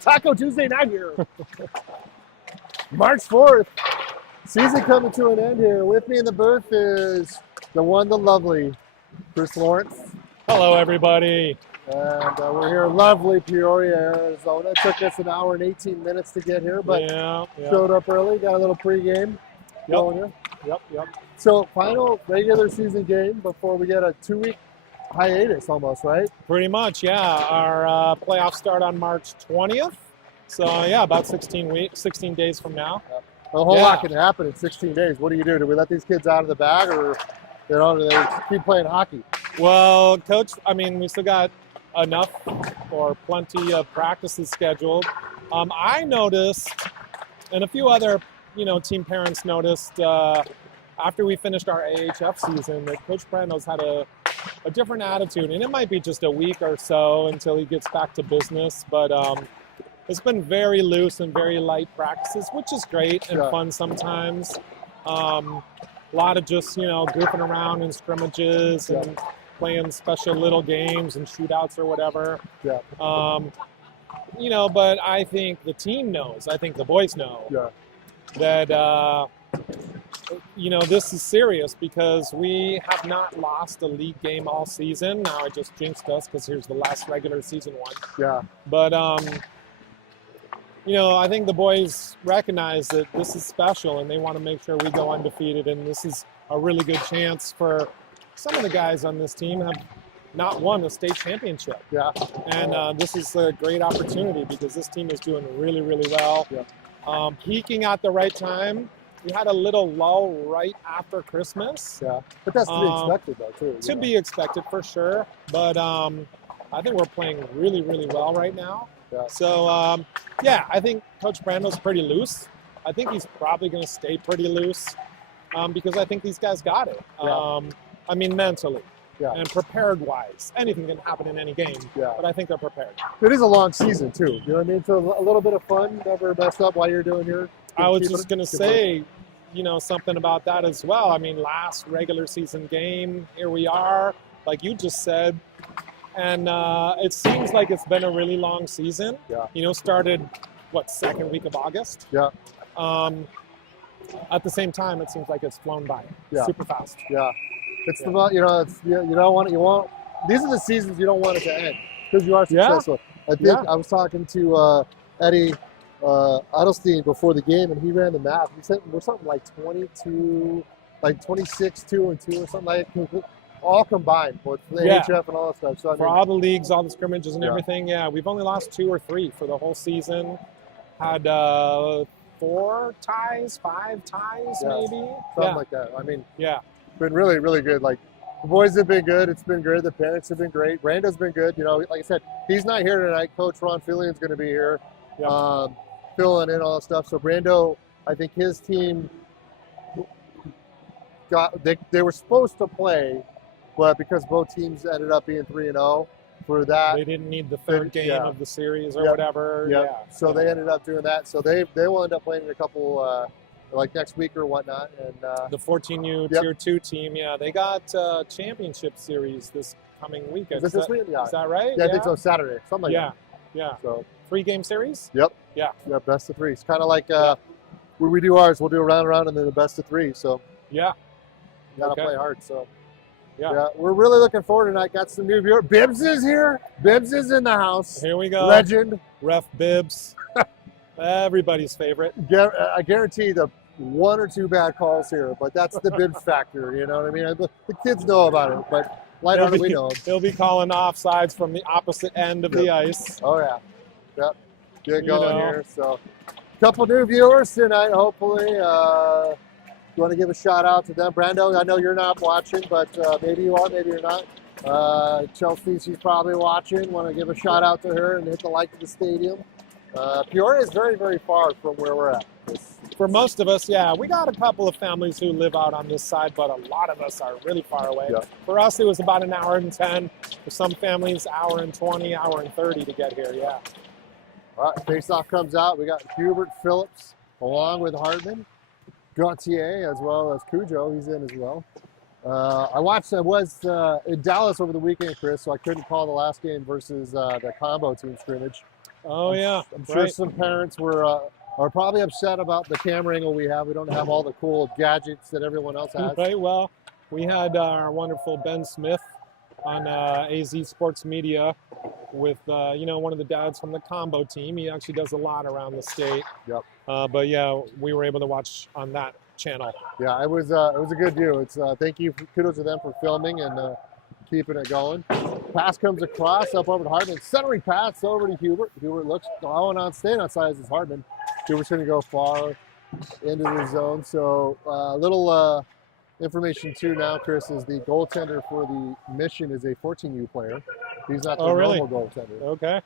Taco Tuesday night here. March 4th. Season coming to an end here. With me in the booth is the one, the lovely Chris Lawrence. Hello, everybody. And we're here in lovely Peoria, Arizona. It took us an hour and 18 minutes to get here, but showed up early, got a little pregame going here. Yep. So final regular season game before we get a 2-week hiatus almost, right? Pretty much, yeah. Our playoffs start on March 20th. So, yeah, about 16 days from now. A whole lot can happen in 16 days. What do you do? Do we let these kids out of the bag, or do they keep playing hockey? Well, Coach, we still got enough or plenty of practices scheduled. I noticed, and a few other, team parents noticed after we finished our AHF season that Coach Brando's had a different attitude, and it might be just a week or so until he gets back to business, but it's been very loose and very light practices, which is great and fun sometimes. A lot of just, goofing around in scrimmages and playing special little games and shootouts or whatever. But I think the team knows, I think the boys know that, this is serious because we have not lost a league game all season. Now I just jinxed us because here's the last regular season one. But, I think the boys recognize that this is special and they want to make sure we go undefeated, and this is a really good chance for some of the guys on this team have not won a state championship. And this is a great opportunity because this team is doing really, really well. Peaking at the right time. We had a little lull right after Christmas. But that's to be expected, though, too. To be expected, for sure. But I think we're playing really, really well right now. So, I think Coach Brando's pretty loose. I think he's probably going to stay pretty loose because I think these guys got it. Mentally and prepared-wise. Anything can happen in any game, but I think they're prepared. It is a long season, too. You know what I mean? So a little bit of fun, never mess up while you're doing your... I was just going to say, something about that as well. Last regular season game, here we are, like you just said. And it seems like it's been a really long season. Started, second week of August? At the same time, it seems like it's flown by super fast. It's you don't want these are the seasons you don't want it to end because you are successful. I think I was talking to Eddie Adelstein before the game, and he ran the math. He said we're something like 22, like 26, 2 and 2 or something like that. All combined, with the AHF and all that stuff. So, for all the leagues, all the scrimmages and everything, we've only lost 2 or 3 for the whole season. Had 4 ties, 5 ties, maybe. Something like that. Been really, really good. Like, the boys have been good. It's been good. The parents have been great. Brando's been good. Like I said, he's not here tonight. Coach Ron Fillion's going to be here, filling in all that stuff. So Brando, I think his team they were supposed to play, but because both teams ended up being 3-0 for that, they didn't need the third game of the series or whatever. So they ended up doing that. So they will end up playing a couple like next week or whatnot. And the 14U Tier 2 team, they got championship series this coming week. Is this week? Is that right? Yeah, I think so. Saturday, something like that. So 3-game series. Yeah, best of 3. It's kind of like when we do ours, we'll do a round and then the best of 3. So you gotta play hard. So. Yeah, we're really looking forward tonight. Got some new viewers. Bibbs is here. Bibbs is in the house. Here we go. Legend. Ref Bibbs. Everybody's favorite. I guarantee the 1 or 2 bad calls here, but that's the Bibbs factor. You know what I mean? The kids know about it, but lighthearted we know. He'll be calling offsides from the opposite end of the ice. Oh, yeah. Get going here. So, a couple new viewers tonight, hopefully. You want to give a shout out to them? Brando, I know you're not watching, but maybe you are, maybe you're not. Chelsea, she's probably watching. Want to give a shout out to her and hit the like of the stadium. Peoria is very, very far from where we're at. For most of us, we got a couple of families who live out on this side, but a lot of us are really far away. For us, it was about an hour and 10. For some families, hour and 20, hour and 30 to get here, All right, face-off comes out. We got Hubert Phillips along with Hartman. Gautier as well as Cujo, he's in as well. I was in Dallas over the weekend, Chris, so I couldn't call the last game versus the combo team scrimmage. Oh, yeah. I'm sure Right. some parents are probably upset about the camera angle we have. We don't have all the cool gadgets that everyone else has. Right. Well, we had our wonderful Ben Smith on AZ Sports Media with, one of the dads from the combo team. He actually does a lot around the state. Yep. But yeah, we were able to watch on that channel. Yeah, it was a good view. It's thank you, kudos to them for filming and keeping it going. Pass comes across up over to Hartman. Centering pass over to Hubert. Hubert looks going on, staying outside as Hartman. Hubert's going to go far into the zone. So a little information too now, Chris, is the goaltender for the Mission is a 14U player. He's not the normal goaltender. Okay.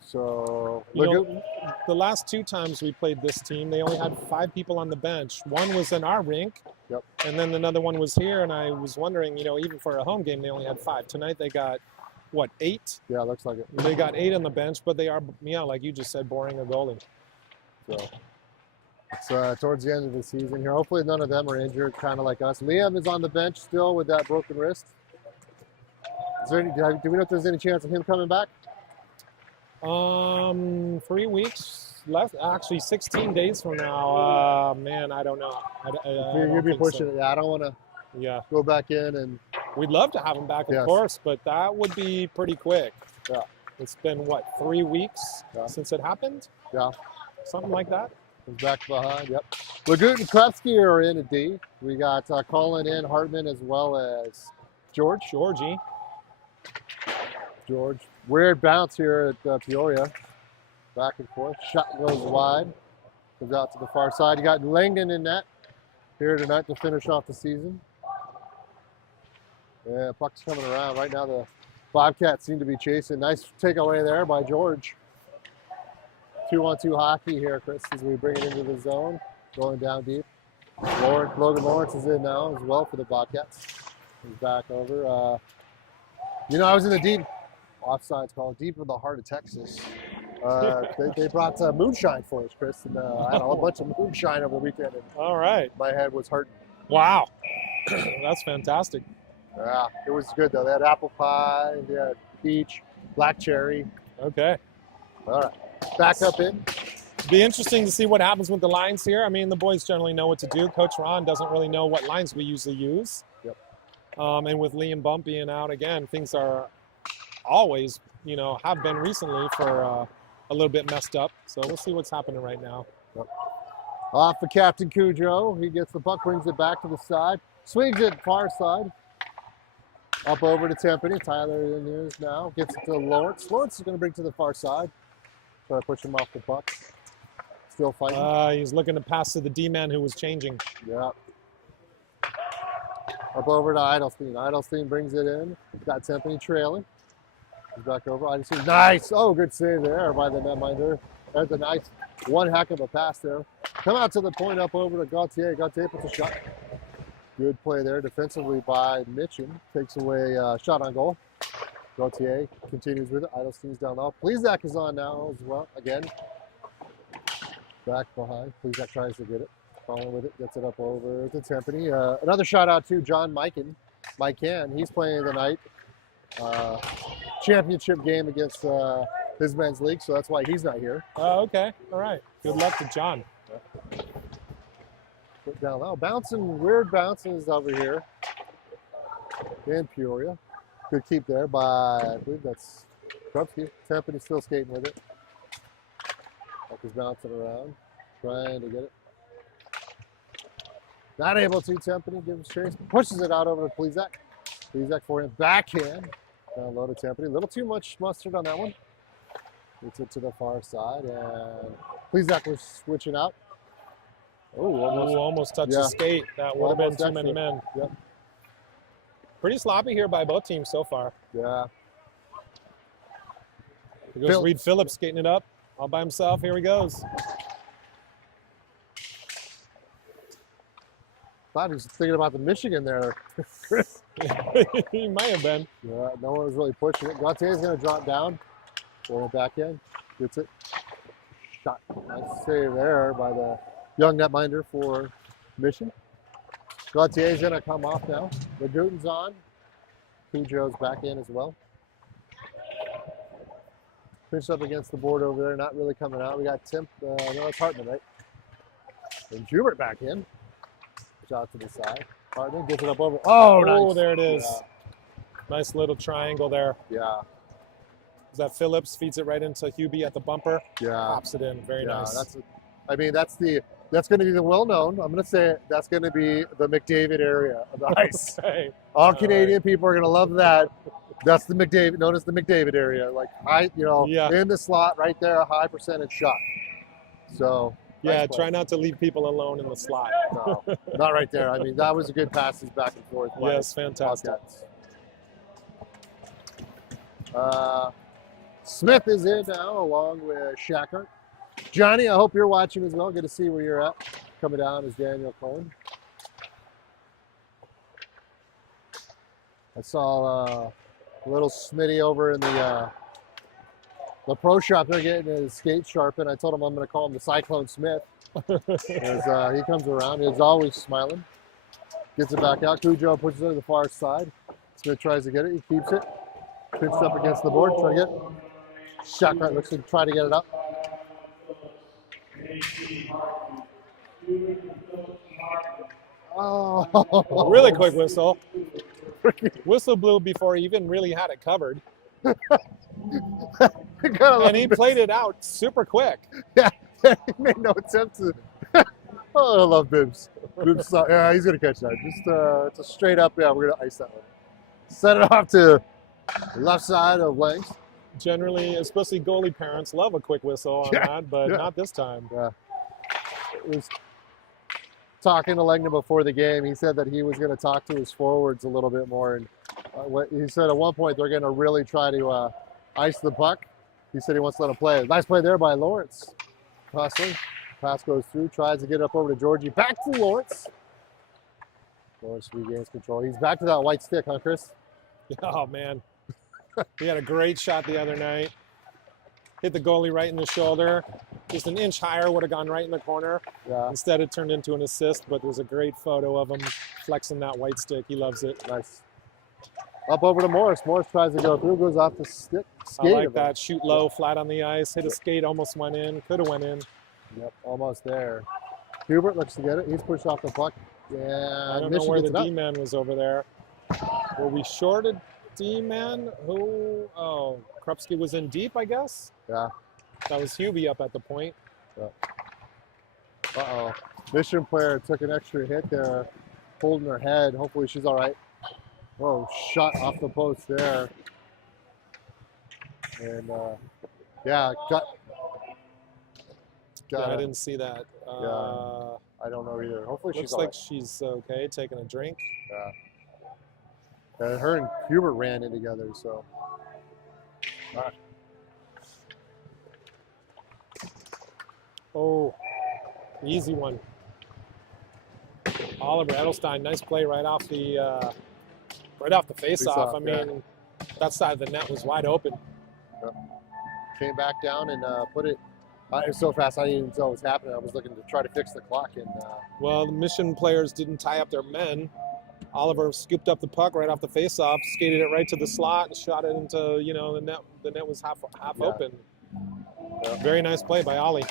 So the last 2 times we played this team, they only had 5 people on the bench. One was in our rink, yep, and then another one was here. And I was wondering, even for a home game, they only had 5. Tonight they got, 8? Yeah, looks like it. They got 8 on the bench, but they are, like you just said, boring a goalie. So it's towards the end of the season here. Hopefully none of them are injured, kind of like us. Liam is on the bench still with that broken wrist. Do we know if there's any chance of him coming back? 3 weeks left. Actually, 16 days from now. Man, I don't know. You'd be pushing it. Yeah, I don't want to. Yeah. Go back in and. We'd love to have him back, of course, but that would be pretty quick. Yeah. It's been 3 weeks since it happened? Yeah. Something like that. He's back behind. Yep. Lagut and Krupski are in a D. We got Colin in, Hartman, as well as Georgie. George. Weird bounce here at Peoria. Back and forth. Shot goes wide. Goes out to the far side. You got Langdon in net here tonight to finish off the season. Yeah, puck's coming around. Right now the Bobcats seem to be chasing. Nice takeaway there by George. 2-on-2 hockey here, Chris, as we bring it into the zone. Going down deep. Logan Lawrence is in now as well for the Bobcats. He's back over. I was in the deep. Offside's called deep in the heart of Texas. They brought moonshine for us, Chris, and I had a bunch of moonshine over the weekend. And all right. My head was hurting. Wow. That's fantastic. Yeah, it was good, though. They had apple pie, they had peach, black cherry. Okay. All right. Back up in. Be interesting to see what happens with the lines here. I mean, the boys generally know what to do. Coach Ron doesn't really know what lines we usually use. Yep. And with Liam Bump being out again, things are always, have been recently for a little bit messed up. So we'll see what's happening right now. Yep. Off of Captain Cujo. He gets the puck, brings it back to the side. Swings it far side. Up over to Timpani. Tyler in there now. Gets it to Lawrence. Lawrence is going to bring it to the far side. Try to push him off the puck. Still fighting. He's looking to pass to the D-man who was changing. Yeah. Up over to Eidelstein. Eidelstein brings it in. Got Timpani trailing. He's back over. Eidelstein. Nice. Oh, good save there by the netminder. That's a nice one heck of a pass there. Come out to the point up over to Gauthier. Gauthier puts a shot. Good play there defensively by Mitchin. Takes away shot on goal. Gauthier continues with it. Eidelstein's down low. Plezak is on now as well. Again. Back behind. Plezak tries to get it. Following with it. Gets it up over to Timpani. Another shout out to John Mikan. He's playing tonight. Championship game against his men's league, so that's why he's not here. Oh, okay. All right. Good luck to John. Put down low. Weird bounces over here in Peoria. Good keep there by, I believe that's Krupski. Timpani still skating with it. Puck is bouncing around, trying to get it. Not able to. Timpani gives chase, pushes it out over to Plezak. Plezak for him. Backhand. Down low to Timpani. A little too much mustard on that one. Gets it to the far side, and Plezak was switching out. Oh, almost touched the skate. That would have been too many men. Yep. Pretty sloppy here by both teams so far. Yeah. Here goes Reed Phillips skating it up all by himself. Here he goes. Thought he was thinking about the Michigan there. He might have been. Yeah, no one was really pushing it. Gautier's going to drop down. Going back in. Gets it. Shot. Nice save there by the young netminder for Mission. Gautier's going to come off now. The Guten's on. Cujo's back in as well. Finished up against the board over there, not really coming out. We got Tim, no, it's Hartman, right? And Hubert back in. Shot to the side. Hartman gets it up over. Oh, nice. There it is. Yeah. Nice little triangle there. Yeah. Is that Phillips? Feeds it right into Hubie at the bumper. Yeah. Pops it in. Very nice. That's going to be the well-known. I'm going to say it. That's going to be the McDavid area of the ice. Okay. All Canadian people are going to love that. That's the McDavid, known as the McDavid area. Like high, in the slot right there, a high percentage shot. So. Yeah, nice try not to leave people alone in the slot. No, not right there. I mean, that was a good passes back and forth. Yes, fantastic. Smith is in now, along with Shackert. Johnny, I hope you're watching as well. Good to see where you're at. Coming down is Daniel Cohen. I saw a little Smitty over in the pro shop. They're getting his skate sharpened. I told him I'm going to call him the Cyclone Smith. As he comes around, he's always smiling. Gets it back out. Cujo puts it to the far side. Smith tries to get it. He keeps it. Pinched up against the board. Trying to get it. Shot right. Looks like trying to get it up. Oh. Really quick whistle. Whistle blew before he even really had it covered. And he played it out super quick. Yeah, he made no attempt to. Oh, I love Bibbs. Bibbs, yeah, he's gonna catch that. Just it's a straight up. Yeah, we're gonna ice that one. Set it off to the left side of Langs. Generally, especially goalie parents, love a quick whistle on that, but not this time. Yeah. It was talking to Langdon before the game. He said that he was going to talk to his forwards a little bit more, and he said at one point they're going to really try to ice the puck. He said he wants to let him play. Nice play there by Lawrence. Crossing. Pass goes through. Tries to get up over to Georgie. Back to Lawrence. Lawrence regains control. He's back to that white stick, huh, Chris? Oh, man. He had a great shot the other night. Hit the goalie right in the shoulder. Just an inch higher, would have gone right in the corner. Yeah. Instead, it turned into an assist, but there's a great photo of him flexing that white stick. He loves it. Nice. Up over to Morris. Morris tries to go through, goes off the stick. I like that. Shoot low, flat on the ice. Hit a skate, almost went in. Could have went in. Yep, almost there. Hubert looks to get it. He's pushed off the puck. Yeah, I don't know where the D-man was over there. Were we shorted D-man? Who? Oh, Krupski was in deep, I guess? Yeah. That was Hubie up at the point. Yeah. Uh-oh. Mission player took an extra hit there, holding her head. Hopefully she's all right. Whoa, shot off the post there. And, yeah, I didn't see that. Yeah, I don't know either. Hopefully she's all right. Looks like she's okay, taking a drink. Yeah. And her and Hubert ran in together, so. All right. Oh, easy one. Oliver Edelstein, nice play right off the face-off. I mean, that side of the net was wide open. Yep. Came back down and put it. It was so fast, I didn't even know what was happening. I was looking to try to fix the clock. And well, the Mission players didn't tie up their men. Oliver scooped up the puck right off the face-off, skated it right to the slot, and shot it into the net. The net was half open. Yep. Very nice play by Ollie.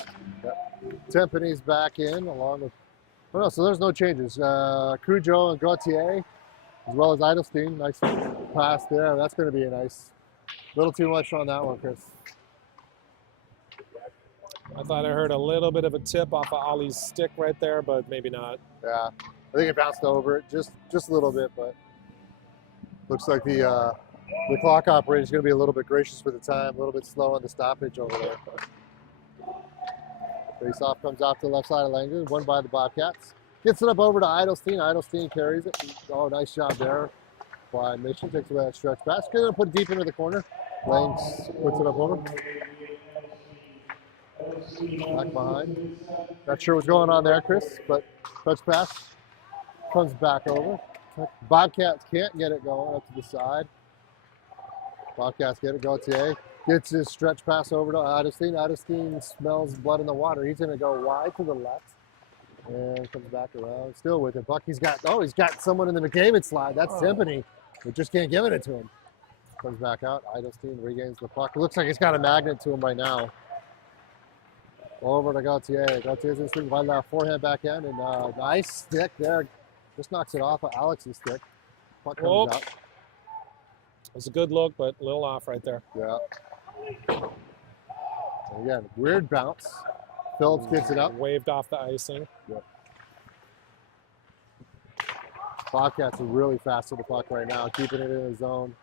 Yep. Timpany's back in along with. Oh no, so there's no changes. Cujo and Gauthier, as well as Eidelstein. Nice pass there. That's going to be a nice. Little too much on that one, Chris. I thought I heard a little bit of a tip off of Ollie's stick right there, but maybe not. Yeah, I think it bounced over it just a little bit, but looks like the clock operator is going to be a little bit gracious with the time, a little bit slow on the stoppage over there. Face off comes off to the left side of Langdon, won by the Bobcats. Gets it up over to Eidelstein. Eidelstein carries it. Oh, nice job there by Mission. Takes away that stretch pass. Going to put it deep into the corner. Langs puts it up over. Back behind. Not sure what's going on there, Chris, but touch pass comes back over. Bobcats can't get it going up to the side. Bobcats get it. Gauthier gets his stretch pass over to Eidelstein. Eidelstein smells blood in the water. He's going to go wide to the left and comes back around. Still with it. Buck, he's got someone in the McDavid slide. That's Timpany. We just can't give it to him. Comes back out. Eidelstein regains the puck. It looks like he's got a magnet to him right now. Over to Gauthier. Gautier's in swing by left, forehand backhand, and nice stick there. Just knocks it off of Alex's stick. Puck comes out. It was a good look, but a little off right there. Yeah. And again, weird bounce. Phillips gets it up. Waved off the icing. Yep. Bobcats are really fast with the puck right now, keeping it in the zone.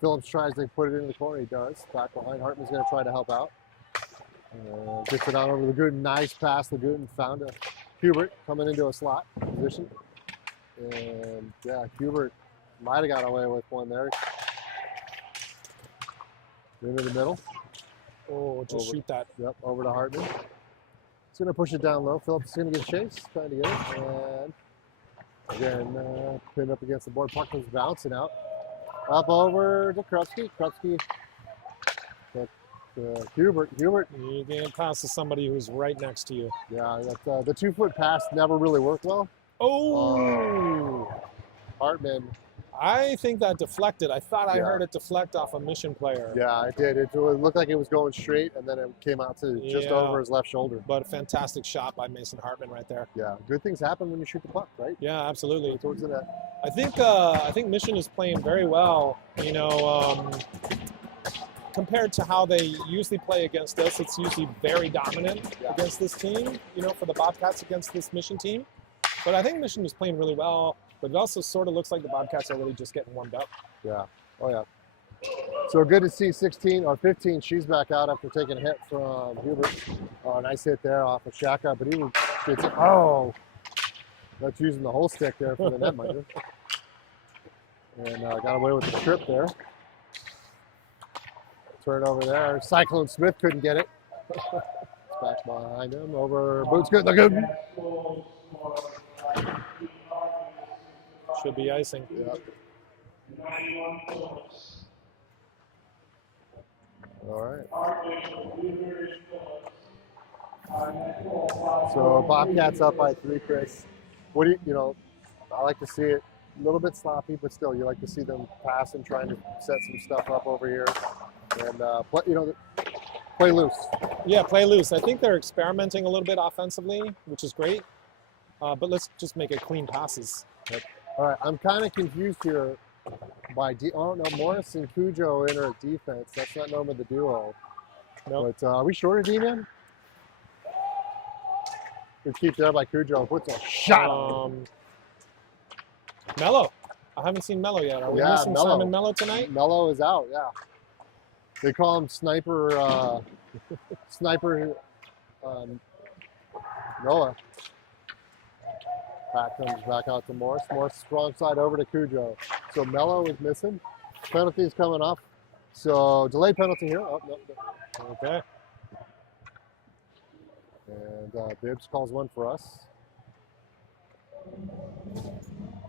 Phillips tries to put it into the corner. He does. Back behind. Hartman's going to try to help out. Gets it out over Legooten. Nice pass. Legooten found a Hubert coming into a slot position. And yeah, Hubert might have got away with one there. Into the middle. Oh, just shoot that. Yep, over to Hartman. He's going to push it down low. Phillips is going to get a chase, trying to get it. And again, pinned up against the board. Puck comes bouncing out. Up over to Krupski. Krupski. Hubert. You can pass to somebody who's right next to you. Yeah, the 2-foot pass never really worked well. Oh! Hartman. I think that deflected. I thought I heard it deflect off a Mission player. Yeah, it did. It looked like it was going straight, and then it came out to just over his left shoulder. But a fantastic shot by Mason Hartman right there. Yeah, good things happen when you shoot the puck, right? Yeah, absolutely. Towards the net. I think Mission is playing very well. You know, compared to how they usually play against us, it's usually very dominant against this team. You know, for the Bobcats against this Mission team. But I think Mission is playing really well. But it also sort of looks like the Bobcats are really just getting warmed up. Yeah. Oh, yeah. So good to see 16 or 15. She's back out after taking a hit from Hubert. Oh, nice hit there off of Shaka. But he gets it. Oh, that's using the whole stick there for the netminder. And got away with the trip there. Turn over there. Cyclone Smith couldn't get it. It's back behind him. Over Boots. Good. Look good. Should be icing. Yep. All right. So Bobcats up by 3, Chris. What do you I like to see it a little bit sloppy, but still, you like to see them pass and trying to set some stuff up over here, and play loose. Yeah, play loose. I think they're experimenting a little bit offensively, which is great. But let's just make it clean passes. Yep. All right, I'm kind of confused here by Morris and Cujo enter at defense. That's not normally the duo. Nope. But are we short of D-man? Good keep there by Cujo. Puts a shot on. Mello. I haven't seen Mello yet. Are we missing Mello. Simon Mello tonight? Mello is out, yeah. They call him Sniper Noah. Comes back out to Morris. Morris strong side over to Cujo. So Mello is missing. Penalty is coming off. So delay penalty here. Oh, no. Okay. And Bibbs calls one for us.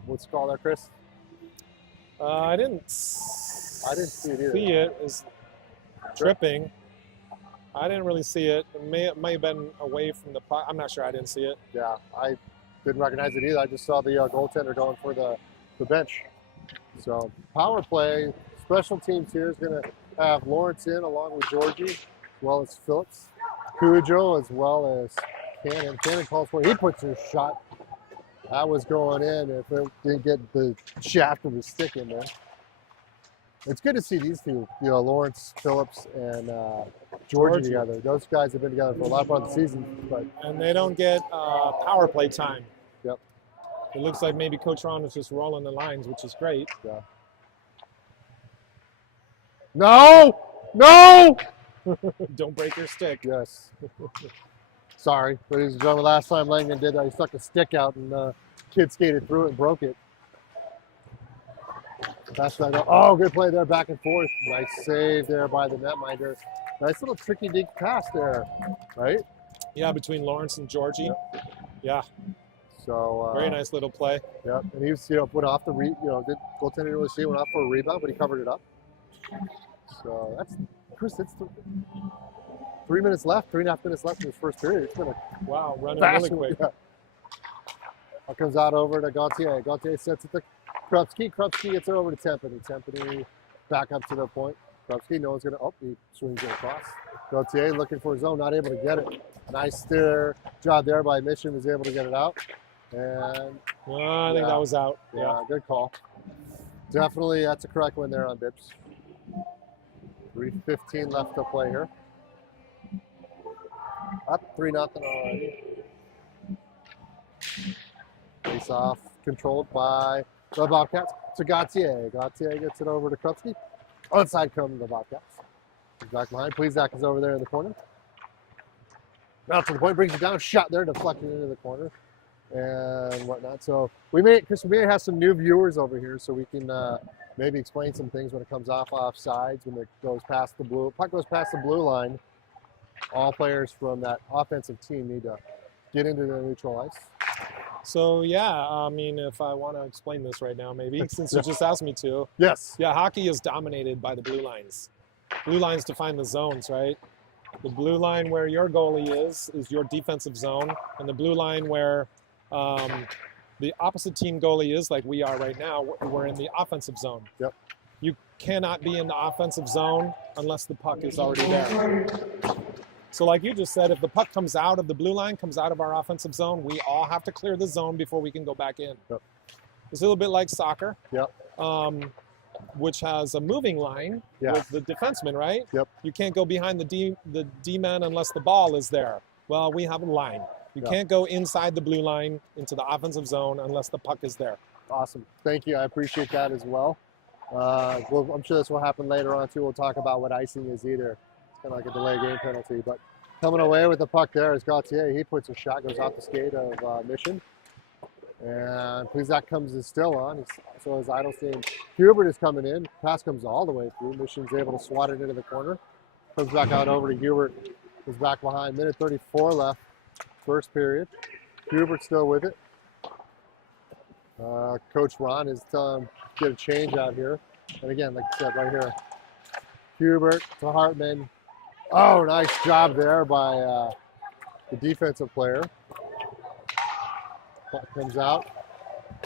What's the call there, Chris? I didn't see it either. See it as tripping. I didn't really see it. It may have been away from the puck. I'm not sure. I didn't see it. Yeah, I didn't recognize it either. I just saw the goaltender going for the bench. So power play, special teams here is going to have Lawrence in along with Georgie, as well as Phillips, Cujo, as well as Cannon. Cannon calls for it. He puts his shot. That was going in if it didn't get the shaft of his stick in there. It's good to see these two, Lawrence, Phillips, and Georgie together. Those guys have been together for a lot of the season. And they don't get power play time. Yep. It looks like maybe Coach Ron is just rolling the lines, which is great. Yeah. No! No! Don't break your stick. Yes. Sorry, ladies and gentlemen. Last time Langdon did that, he stuck a stick out and kid skated through it and broke it. That's not. Oh, good play there, back and forth. Nice save there by the netminder. Nice little tricky dig pass there, right? Yeah, between Lawrence and Georgie. Yep. Yeah. So very nice little play. Yep, and he was, went off the goaltender didn't really see it, went off for a rebound, but he covered it up. So that's Chris. It's 3 minutes left, 3.5 minutes left in this first period. It's been a running really quick. Yeah. Comes out over to Gauthier. Gauthier sets it Krupski gets it over to Tempany. Tempany back up to the point. Krupski, no one's going to, oh, he swings it across. Gauthier looking for his own, not able to get it. Nice steer job there by Mission, was able to get it out. And I think that was out. Yeah, good call. Definitely, that's a correct one there on Bibbs. 3:15 left to play here. Up 3-0 already. Face off controlled by the Bobcats to Gauthier. Gauthier gets it over to Krupski. Onside come the Bobcats. He's back behind. Plesac is over there in the corner. Out to the point, brings it down, shot there, deflected into the corner and whatnot. So Chris, we may have some new viewers over here, so we can maybe explain some things when it comes off sides, when it goes past the blue. Puck goes past the blue line. All players from that offensive team need to get into the neutral ice. So yeah, I mean, if I want to explain this right now, maybe since you just asked me to. Yes. Yeah, hockey is dominated by the blue lines. Blue lines define the zones, right? The blue line where your goalie is your defensive zone, and the blue line where the opposite team goalie is, like we are right now, we're in the offensive zone. Yep. You cannot be in the offensive zone unless the puck is already there. So like you just said, if the puck comes out of the blue line, comes out of our offensive zone, we all have to clear the zone before we can go back in. Yep. It's a little bit like soccer, Yep. Which has a moving line with the defenseman, right? Yep. You can't go behind the D-man unless the ball is there. Well, we have a line. You can't go inside the blue line into the offensive zone unless the puck is there. Awesome. Thank you. I appreciate that as well. I'm sure this will happen later on too. We'll talk about what icing is either. It's kind of like a delay game penalty. But coming away with the puck there is Gauthier. He puts a shot, goes off the skate of Mission. And Plesac is still on. So is Eidelstein. Hubert is coming in. Pass comes all the way through. Mission's able to swat it into the corner. Comes back out over to Hubert. Is back behind. Minute 34 left. First period. Hubert still with it. Coach Ron is telling him get a change out here. And again, like I said, right here, Hubert to Hartman. Oh, nice job there by the defensive player. Puck comes out.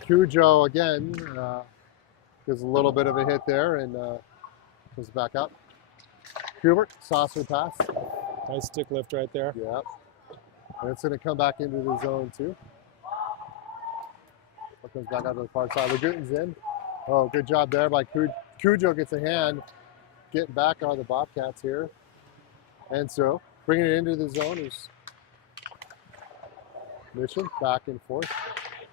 Cujo again gives a little bit of a hit there and comes back up. Hubert, saucer pass. Nice stick lift right there. Yeah. And it's going to come back into the zone too. It comes back out to the far side. Lagutin's in. Oh, good job there by Cujo. Gets a hand getting back on the Bobcats here. And so bringing it into the zone is Mission back and forth.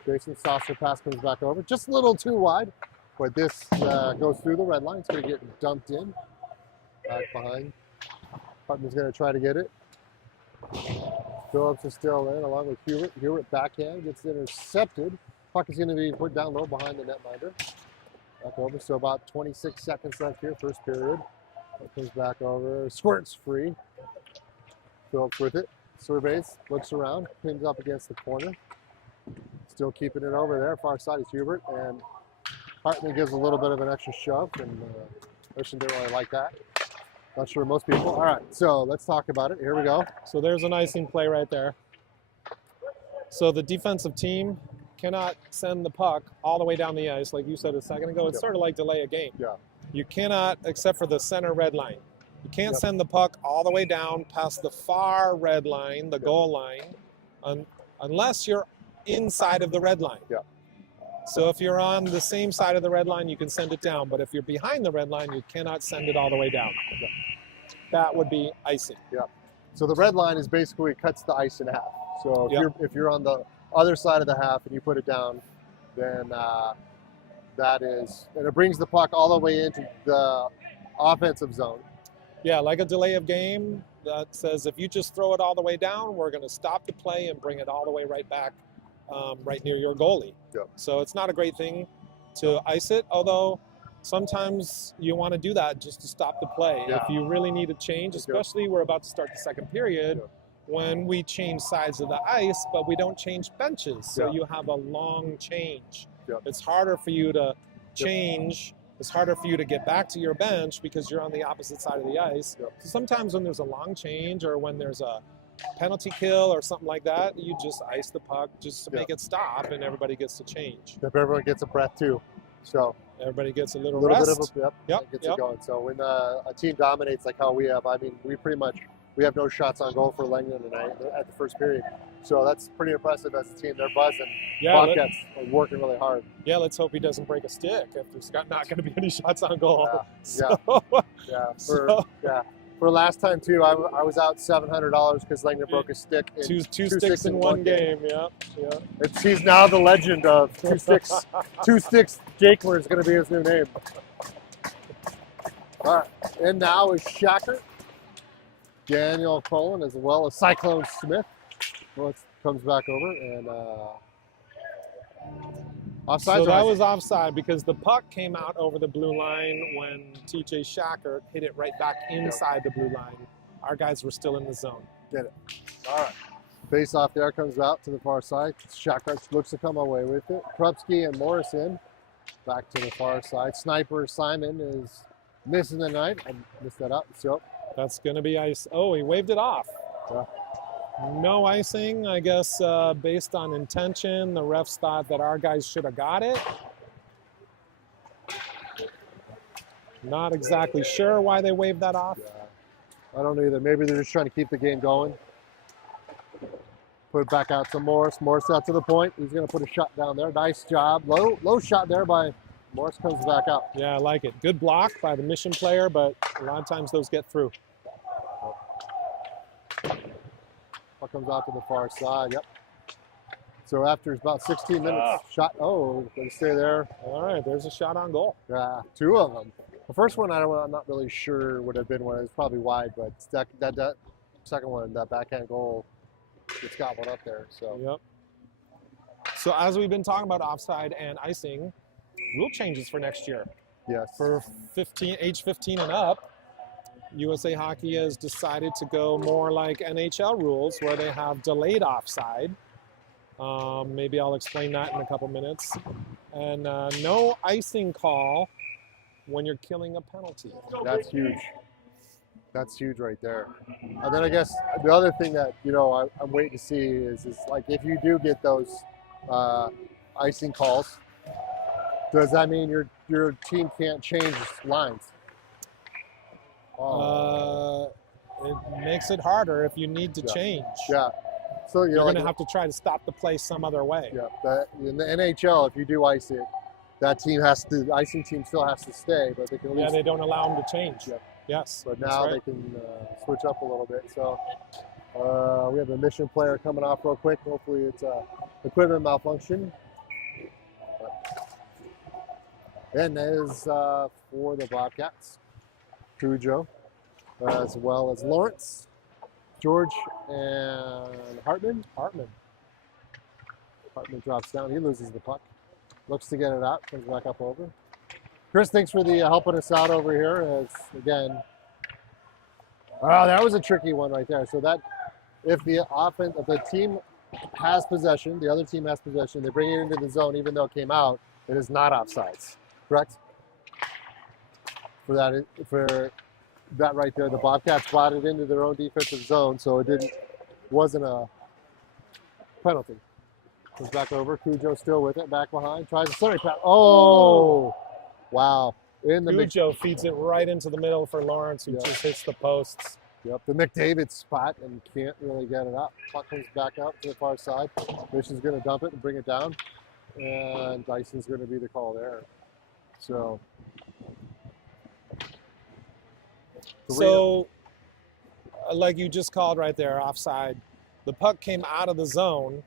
Jason saucer pass comes back over. Just a little too wide, but this goes through the red line. It's going to get dumped in. Back behind. Hartman's going to try to get it. Phillips is still in along with Hubert. Hubert backhand gets intercepted. Puck is going to be put down low behind the netminder. Back over. So about 26 seconds left here, first period. It comes back over. Squirts free. Phillips with it. Surveys, looks around, pins up against the corner. Still keeping it over there. Far side is Hubert. And Hartman gives a little bit of an extra shove. And Mission didn't really like that. Not sure most people. All right, so let's talk about it. Here we go. So there's an icing play right there. So the defensive team cannot send the puck all the way down the ice, like you said a second ago. It's sort of like delay a game. Yeah. You cannot, except for the center red line. You can't send the puck all the way down past the far red line, the goal line, unless you're inside of the red line. Yeah. So if you're on the same side of the red line, you can send it down. But if you're behind the red line, you cannot send it all the way down. Yeah. That would be icing. Yeah. So the red line is basically cuts the ice in half. So if you're on the other side of the half and you put it down, then that is, and it brings the puck all the way into the offensive zone. Yeah, like a delay of game that says if you just throw it all the way down, we're going to stop the play and bring it all the way right back, right near your goalie. Yep. So it's not a great thing to ice it, although sometimes you want to do that just to stop the play. Yeah. If you really need a change, especially we're about to start the second period, when we change sides of the ice, but we don't change benches. So you have a long change. It's harder for you to change. It's harder for you to get back to your bench because you're on the opposite side of the ice. So sometimes when there's a long change or when there's a penalty kill or something like that, you just ice the puck just to make it stop and everybody gets to change. If everyone gets a breath too. So Everybody gets a little bit rest. of a Yep, gets yep. it going. So when a team dominates like how we have, I mean, we have no shots on goal for Langdon tonight at the first period. So that's pretty impressive as a team. They're buzzing. Yeah, Bobcats are working really hard. yeah, let's hope he doesn't break a stick if there's not going to be any shots on goal. Yeah, yeah. For last time too, I was out $700 because Langdon broke a stick. Two sticks in one game. Yeah. He's now the legend of two sticks. Two sticks. Jakler is going to be his new name. All right, and now is Shacker, Daniel Cullen, as well as Cyclone Smith. Well, comes back over and offside. So that was offside because the puck came out over the blue line when TJ Shacker hit it right back inside the blue line. Our guys were still in the zone. Get it. All right. Face off there comes out to the far side. Shacker looks to come away with it. Krupski and Morrison back to the far side. Sniper Simon is missing the night. I missed that up. So that's going to be ice. Oh, he waved it off. Yeah. No icing, I guess, based on intention. The refs thought that our guys should have got it. Not exactly sure why they waved that off. Yeah. I don't either. Maybe they're just trying to keep the game going. Put it back out to Morris. Morris out to the point. He's going to put a shot down there. Nice job. Low shot there by Morris. Comes back out. Yeah, I like it. Good block by the mission player, but a lot of times those get through. Puck comes out to the far side. Yep. So after about 16 minutes, shot. Oh, going to stay there. All right, there's a shot on goal. Yeah, two of them. The first one, I'm not really sure would have been one. It was probably wide, but that second one, that backhand goal, it's got one up there. So. Yep. So as we've been talking about offside and icing, rule changes for next year. Yes. For age 15 and up, USA Hockey has decided to go more like NHL rules where they have delayed offside. Maybe I'll explain that in a couple minutes. And no icing call when you're killing a penalty. That's huge. That's huge right there. And then I guess the other thing that, I'm waiting to see is like if you do get those icing calls, does that mean your team can't change lines? It makes it harder if you need to change. Yeah. So you're going to have to try to stop the play some other way. Yeah. In the NHL, if you do ice it, the icing team still has to stay, but they can at least. Yeah, they don't allow them to change. Yeah. Yes. But now they can switch up a little bit. So we have a mission player coming off real quick. Hopefully it's equipment malfunction. And that is for the Bobcats. Cujo, as well as Lawrence, George, and Hartman. Hartman drops down. He loses the puck. Looks to get it out. Comes back up over. Chris, thanks for the helping us out over here. As again, that was a tricky one right there. So that if the team has possession, the other team has possession, they bring it into the zone, even though it came out, it is not offsides. Correct? For that right there, the Bobcats brought it into their own defensive zone, so it wasn't a penalty. Comes back over. Cujo still with it, back behind. Tries a center pass. Oh, wow! Cujo feeds it right into the middle for Lawrence, who just hits the posts. Yep, the McDavid spot and can't really get it up. Puck comes back out to the far side. Mission's going to dump it and bring it down, and Dyson's going to be the call there. So like you just called right there, offside. The puck came out of the zone,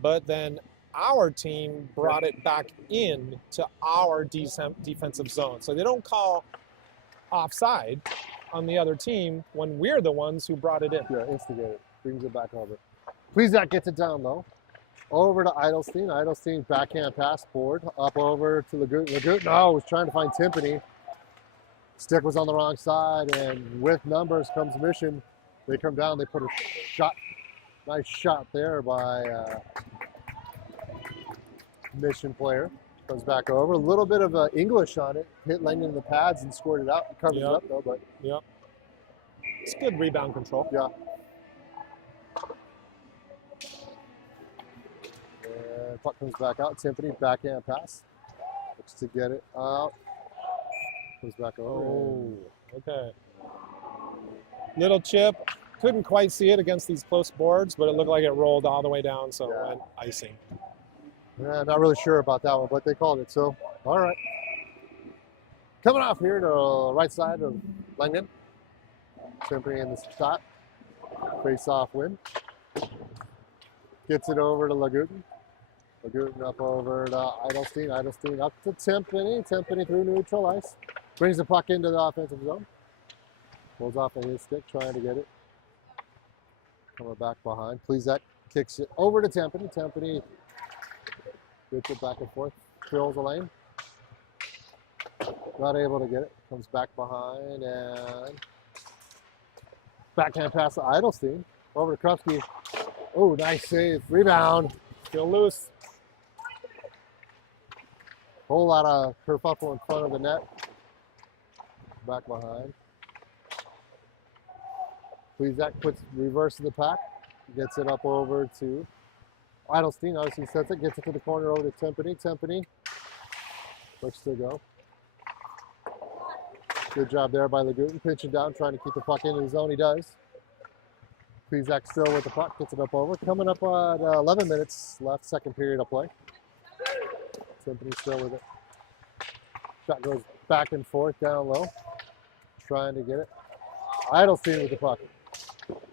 but then our team brought it back in to our defensive zone. So they don't call offside on the other team when we're the ones who brought it in. Yeah, instigate it. Brings it back over. Plesac gets it down low. Over to Eidelstein. Eidelstein backhand pass forward. Up over to Lagut. Was trying to find Timpany. Stick was on the wrong side, and with numbers comes Mission. They come down. They put a shot. Nice shot there by Mission player. Comes back over. A little bit of English on it. Hit Langdon in the pads and scored it out. It covers it up though, but it's good rebound control. Yeah. And puck comes back out. Timpany backhand pass. Looks to get it out. Comes back over. Oh, okay. Little chip. Couldn't quite see it against these close boards, but it looked like it rolled all the way down, so it went icing. Yeah, not really sure about that one, but they called it, so all right. Coming off here to the right side of Langdon. Timpani in the shot. Face-off win. Gets it over to Laguten. Laguten up over to Eidelstein. Eidelstein up to Timpani. Timpani through neutral ice. Brings the puck into the offensive zone. Pulls off of his stick, trying to get it. Coming back behind. Plezak kicks it over to Timpani. Timpani gets it back and forth. Fills the lane. Not able to get it. Comes back behind and backhand pass to Eidelstein. Over to Krupski. Oh, nice save. Rebound. Still loose. Whole lot of kerfuffle in front of the net. Back behind. Plezak puts reverse of the pack. Gets it up over to Eidelstein. Obviously sets it. Gets it to the corner over to Timpani. Timpani looks to go. Good job there by Laguten. Pinching down, trying to keep the puck into the zone. He does. Plezak still with the puck. Gets it up over. Coming up on 11 minutes left, second period of play. Timpani still with it. Shot goes back and forth down low. Trying to get it. Eidelstein with the puck.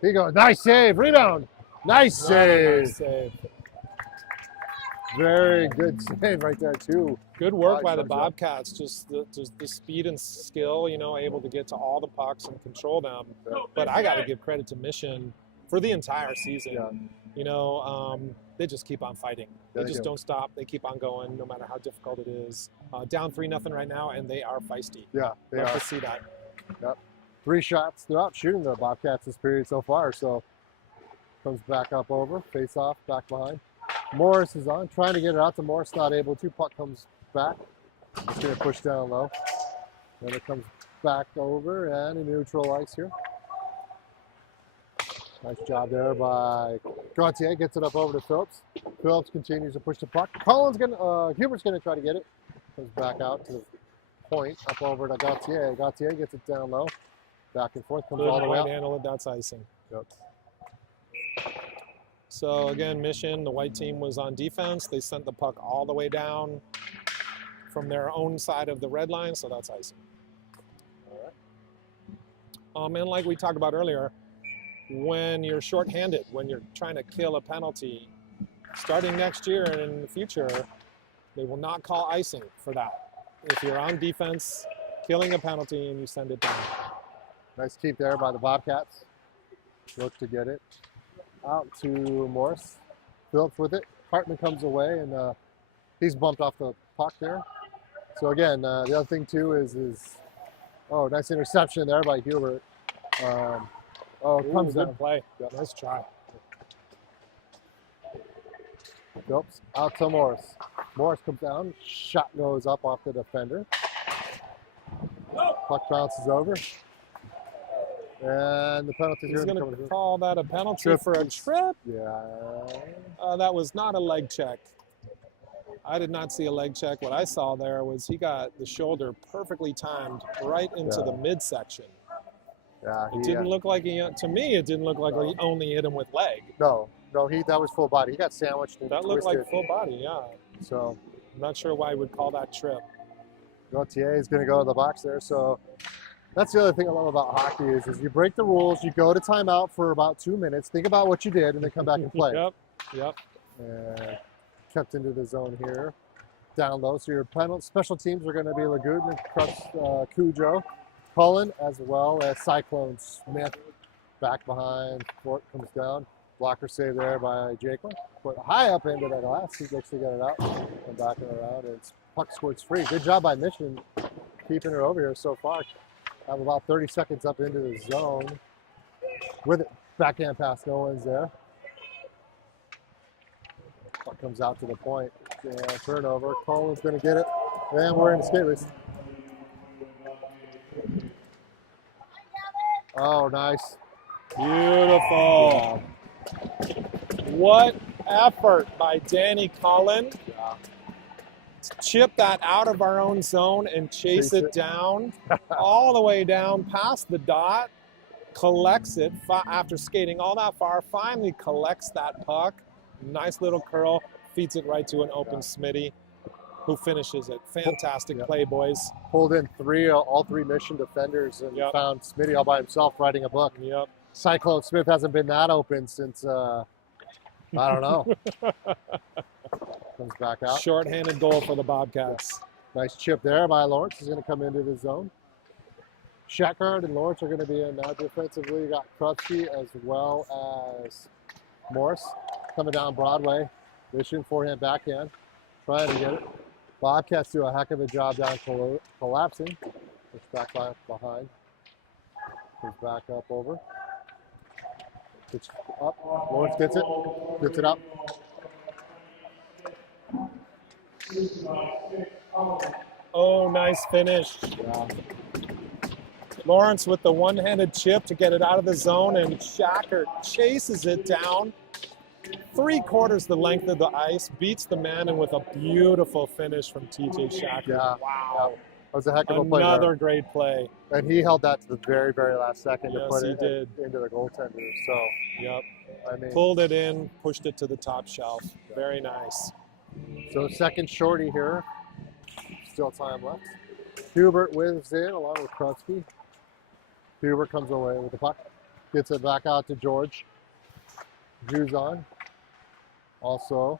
He goes, nice save, rebound. Nice save. Nice save. Very good save right there too. Good work by the Bobcats. Just the speed and skill, you know, able to get to all the pucks and control them. Yeah. But I got to give credit to Mission for the entire season. Yeah. You know, they just keep on fighting. They just don't stop. They keep on going, no matter how difficult it is. Down 3-0 right now, and they are feisty. Yeah, they Love are. to see that. Yep. 3 shots. They're out shooting the Bobcats this period so far. So comes back up over, face off, back behind. Morris is on, trying to get it out to Morris, not able to. Puck comes back. It's going to push down low. Then it comes back over and a neutral ice here. Nice job there by Gauthier. Gets it up over to Phillips. Phillips continues to push the puck. Hubert's going to try to get it. Comes back out to the point, up over to Gauthier. Gauthier gets it down low. Back and forth, comes all the way out. Handle it, that's icing. Yep. So again, Mission, the white team was on defense. They sent the puck all the way down from their own side of the red line, so that's icing. All right. And like we talked about earlier, when you're shorthanded, when you're trying to kill a penalty, starting next year and in the future, they will not call icing for that. If you're on defense, killing a penalty and you send it down. Nice keep there by the Bobcats. Look to get it out to Morris. Phillips with it. Hartman comes away and he's bumped off the puck there. So again, the other thing too is nice interception there by Hubert. It comes good down. play. Yep. Nice try. Phillips out to Morris. Morris comes down. Shot goes up off the defender. Puck bounces over. And the penalty He's here. going to call that a penalty for a trip. Yeah. That was not a leg check. I did not see a leg check. What I saw there was he got the shoulder perfectly timed right into the midsection. Yeah. It didn't look like to me, it didn't look like he only hit him with leg. No, that was full body. He got sandwiched and That looked twisted. like full body, yeah. So I'm not sure why he would call that trip. Gauthier is going to go to the box there. So that's the other thing I love about hockey is you break the rules, you go to timeout for about 2 minutes, think about what you did, and then come back and play. Yep. And kept into the zone here, down low. So your special teams are going to be Laguten, Cujo, Cullen, as well as Cyclone Smith. Back behind, Fort comes down. Blocker save there by Jacob. Put high up into that glass. He looks to get it out. Come back and around. And puck squirts free. Good job by Mission keeping her over here so far. Have about 30 seconds up into the zone. With it, backhand pass, no one's there. Puck comes out to the point. And turnover. Colin's going to get it. And we're in the skate race. Oh, nice. Beautiful. What effort by Danny Cullen. Yeah. chip that out of our own zone and chase it down, all the way down past the dot, collects it after skating all that far, finally collects that puck. Nice little curl, feeds it right to an open Smitty, who finishes it. Fantastic play, boys. Pulled in all three mission defenders and found Smitty all by himself writing a book. Yep. Cyclone Smith hasn't been that open since, I don't know. Comes back out. Short-handed goal for the Bobcats. Nice chip there by Lawrence. He's going to come into the zone. Shackard and Lawrence are going to be in now defensively. You got Krupski as well as Morris coming down Broadway. Mission forehand, backhand. Trying to get it. Bobcats do a heck of a job down collapsing. Push back behind. Goes back up over. Pitch up. Lawrence gets it. Gets it up. Oh, nice finish. Yeah. Lawrence with the one-handed chip to get it out of the zone, and Shackard chases it down 3/4 the length of the ice, beats the man, and with a beautiful finish from TJ Shackard. Yeah. Wow. Yeah. That was a heck of a play. Another great play. And he held that to the very, very last second to put it into the goaltender. So, yep. I mean, pulled it in, pushed it to the top shelf. Very nice. So second shorty here. Still time left. Hubert whizzes in along with Krupski. Hubert comes away with the puck. Gets it back out to George. Drew's on. Also,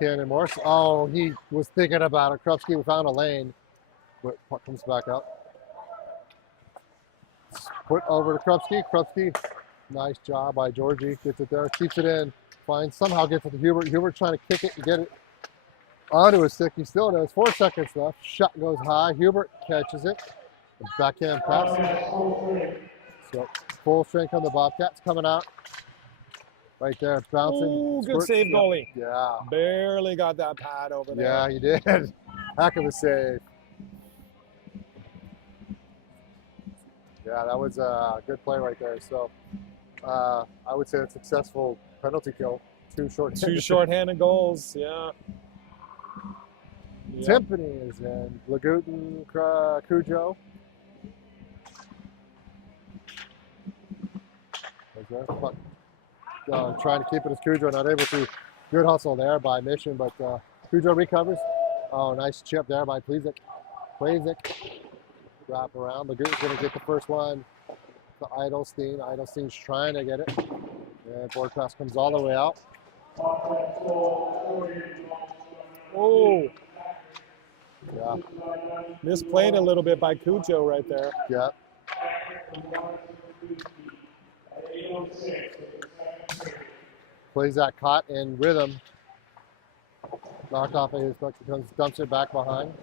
Cannon Morris. Oh, he was thinking about it. Krupski found a lane. But puck comes back up. Put over to Krupski. Krupski, nice job by Georgie. Gets it there, keeps it in. Finds, somehow gets it to Hubert. Hubert trying to kick it and get it onto his stick. He still does. 4 seconds left. Shot goes high. Hubert catches it. Backhand pass. So full strength on the Bobcats coming out. Right there, bouncing. Ooh, good save, goalie. Yeah. Barely got that pad over there. Yeah, he did. Heck of a save. Yeah, that was a good play right there. So I would say a successful penalty kill. Two short-handed goals, yeah. Timpani is in. Lagutin, Cujo. Trying to keep it as Cujo, not able to. Good hustle there by Mission, but Cujo recovers. Oh, nice chip there by Pleasic. Wrap around. Lagutin's going to get the first one to Eidelstein. Eidelstein's trying to get it. And board pass comes all the way out. Oh. Yeah. Misplayed a little bit by Cujo right there. Yeah. Plays that caught in rhythm. Knocked off of his puck, dumps it back behind.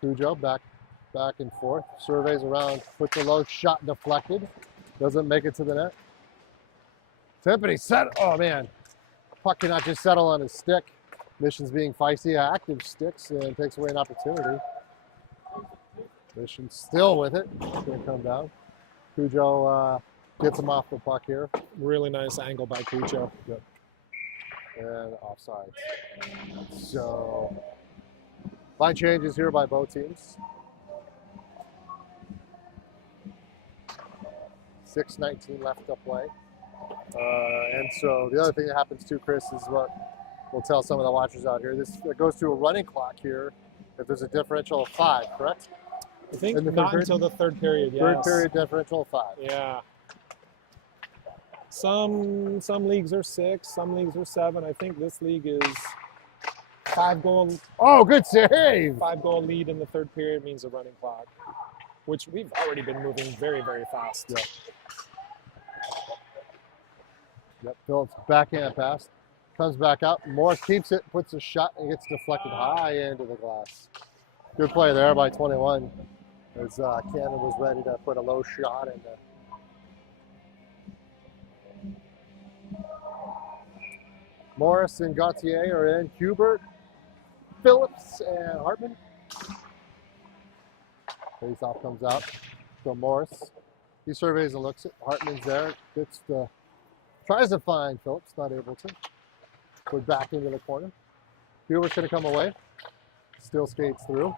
Cujo back and forth. Surveys around, puts a low shot deflected. Doesn't make it to the net. Timpani set. Oh man, puck cannot just settle on his stick. Mission's being feisty, active sticks, and takes away an opportunity. Mission still with it. It's going to come down. Cujo gets him off the puck here. Really nice angle by Cujo. Yep. And offside. So, line changes here by both teams. 6:19 left to play. And so the other thing that happens too, Chris, is what we'll tell some of the watchers out here. It goes to a running clock here if there's a differential of 5, correct? I think not until the third period, yes. Third period differential of 5. Yeah. Some leagues are 6, some leagues are 7. I think this league is 5 goal. Oh, good save! 5 goal lead in the third period means a running clock, which we've already been moving very, very fast. Yeah. Yep, Phillips backhand pass. Comes back out. Morris keeps it, puts a shot, and gets deflected high into the glass. Good play there by 21. As Cannon was ready to put a low shot in there. Morris and Gauthier are in. Hubert, Phillips, and Hartman. Face-off comes out from Morris. He surveys and looks at Hartman's there. Tries to find Phillips, not able to. Put back into the corner. Hubert's going to come away. Still skates through.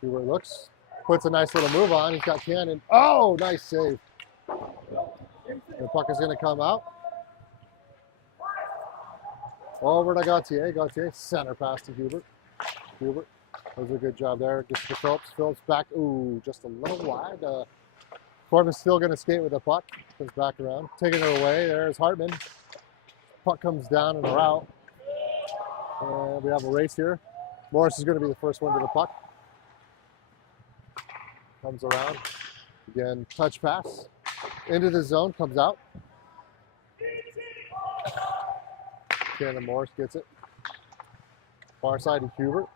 See where it looks. Puts a nice little move on. He's got Cannon. Oh, nice save. The puck is going to come out. Over to Gauthier. Gauthier, center pass to Hubert. Hubert does a good job there. Gets to Phillips. Phillips back. Ooh, just a little wide. Corbin's still going to skate with the puck. Comes back around. Taking it away. There's Hartman. Puck comes down and around. And we have a race here. Morris is going to be the first one to the puck. Comes around. Again, touch pass. Into the zone. Comes out. Cannon Morris gets it. Far side to Hubert.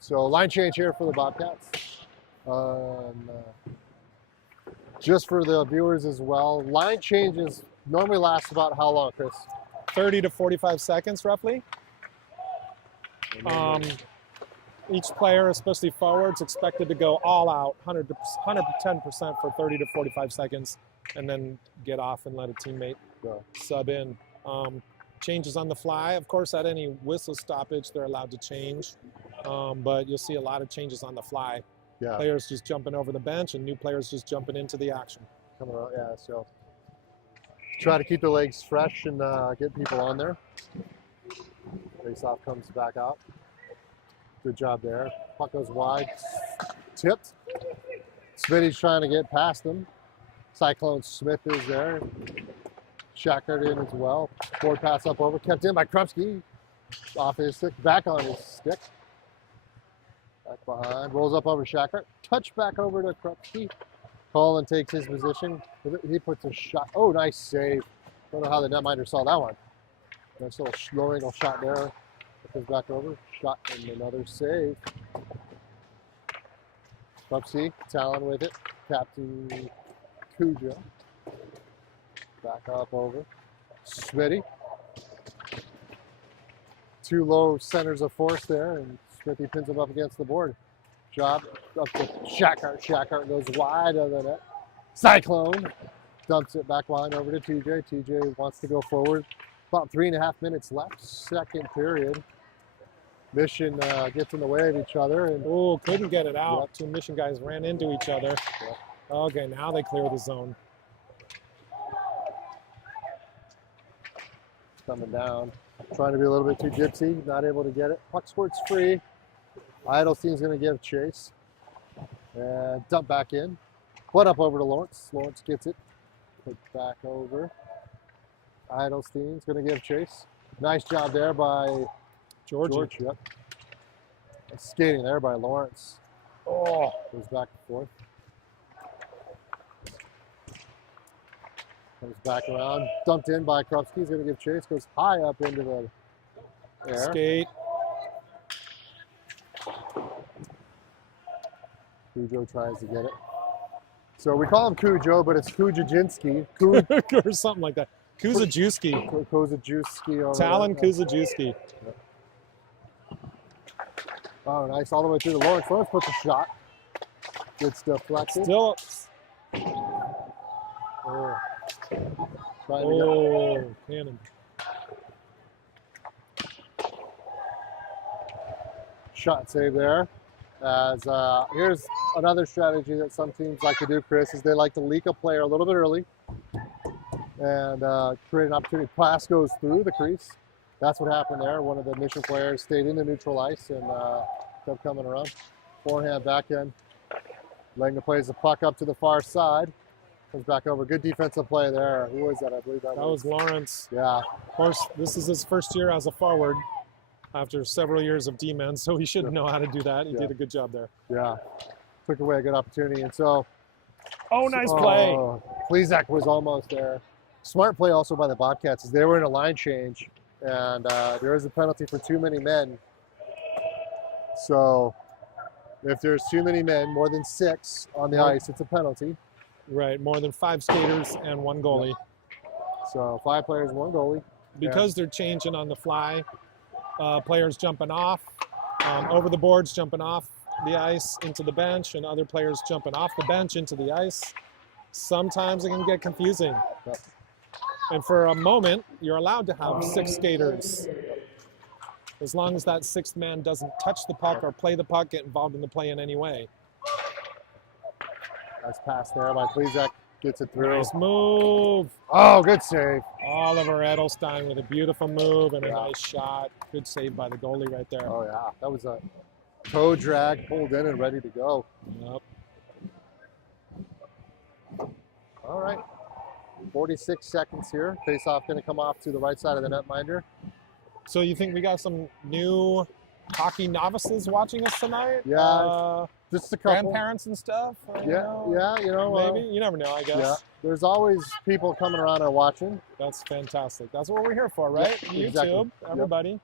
So line change here for the Bobcats. Just for the viewers as well, line changes normally last about how long, Chris? 30 to 45 seconds, roughly. Each player, especially forwards, expected to go all out, 110% for 30 to 45 seconds, and then get off and let a teammate sub in. Changes on the fly. Of course, at any whistle stoppage, they're allowed to change, but you'll see a lot of changes on the fly. Yeah. Players just jumping over the bench and new players just jumping into the action. Coming out, yeah, so try to keep the legs fresh and get people on there. Face-off comes back out. Good job there. Puck goes wide. Tipped. Smitty's trying to get past them. Cyclone Smith is there. Shackard in as well. Forward pass up over. Kept in by Krupski. Off his stick. Back on his stick. Back behind. Rolls up over Shackard. Touch back over to Krupski. Colin takes his position. He puts a shot. Oh, nice save. Don't know how the netminder saw that one. Nice little low angle shot there. Goes back over. Shot and another save. Krupski. Talon with it. Captain Cujo. Back up over. Smitty. Two low centers of force there, and Smithy pins him up against the board. Job up to Shackart. Shackart goes wide of the net. Cyclone dumps it back line over to TJ. TJ wants to go forward. About 3.5 minutes left, second period. Mission gets in the way of each other. And oh, couldn't get it out. Yep. Two Mission guys ran into each other. Yep. Okay, now they clear the zone. Coming down. Trying to be a little bit too gypsy. Not able to get it. Puck squirt's free. Eidelstein's going to give chase. And dump back in. Put up over to Lawrence. Lawrence gets it. Put back over. Eidelstein's going to give chase. Nice job there by George. Yep. Skating there by Lawrence. Oh, goes back and forth. Comes back around. Dumped in by Krupski. He's going to give chase. Goes high up into the air. Skate. Cujo tries to get it. So we call him Cujo, but it's Kujajinski. Or something like that. Kuzajewski. Kuzajewski. Talon Kuzajewski. Yep. Oh, nice. All the way through the Lawrence. Lawrence puts a shot. Gets deflected. Still. Oh, Cannon. Shot save there. As here's another strategy that some teams like to do, Chris, is they like to leak a player a little bit early and create an opportunity. Pass goes through the crease. That's what happened there. One of the Mission players stayed in the neutral ice and kept coming around. Forehand, backhand. Langna plays the puck up to the far side. Comes back over. Good defensive play there. Who was that? I believe that was Lawrence. Yeah. Of course, this is his first year as a forward after several years of D-men, so he should know how to do that. He did a good job there. Yeah. Took away a good opportunity. And so. Oh, nice play. Plezak was almost there. Smart play also by the Bobcats is they were in a line change, and there is a penalty for too many men. So if there's too many men, more than 6 on the ice, it's a penalty. Right, more than 5 skaters and 1 goalie. So 5 players, 1 goalie. Because they're changing on the fly, players jumping off, over the boards, jumping off the ice into the bench, and other players jumping off the bench into the ice. Sometimes it can get confusing. And for a moment, you're allowed to have 6 skaters. as long as that sixth man doesn't touch the puck or play the puck, get involved in the play in any way. Nice pass there by Plezak. Gets it through. Nice move. Oh, good save. Oliver Edelstein with a beautiful move and a Yeah. nice shot. Good save by the goalie right there. Oh, yeah. That was a toe drag, pulled in and ready to go. Yep. All right. 46 seconds here. Face-off going to come off to the right side of the netminder. So you think we got some new hockey novices watching us tonight? Yeah, just a couple. Grandparents and stuff? Yeah, you know. Maybe. You never know, I guess. Yeah, there's always people coming around and watching. That's fantastic. That's what we're here for, right? Yep, YouTube, exactly. everybody.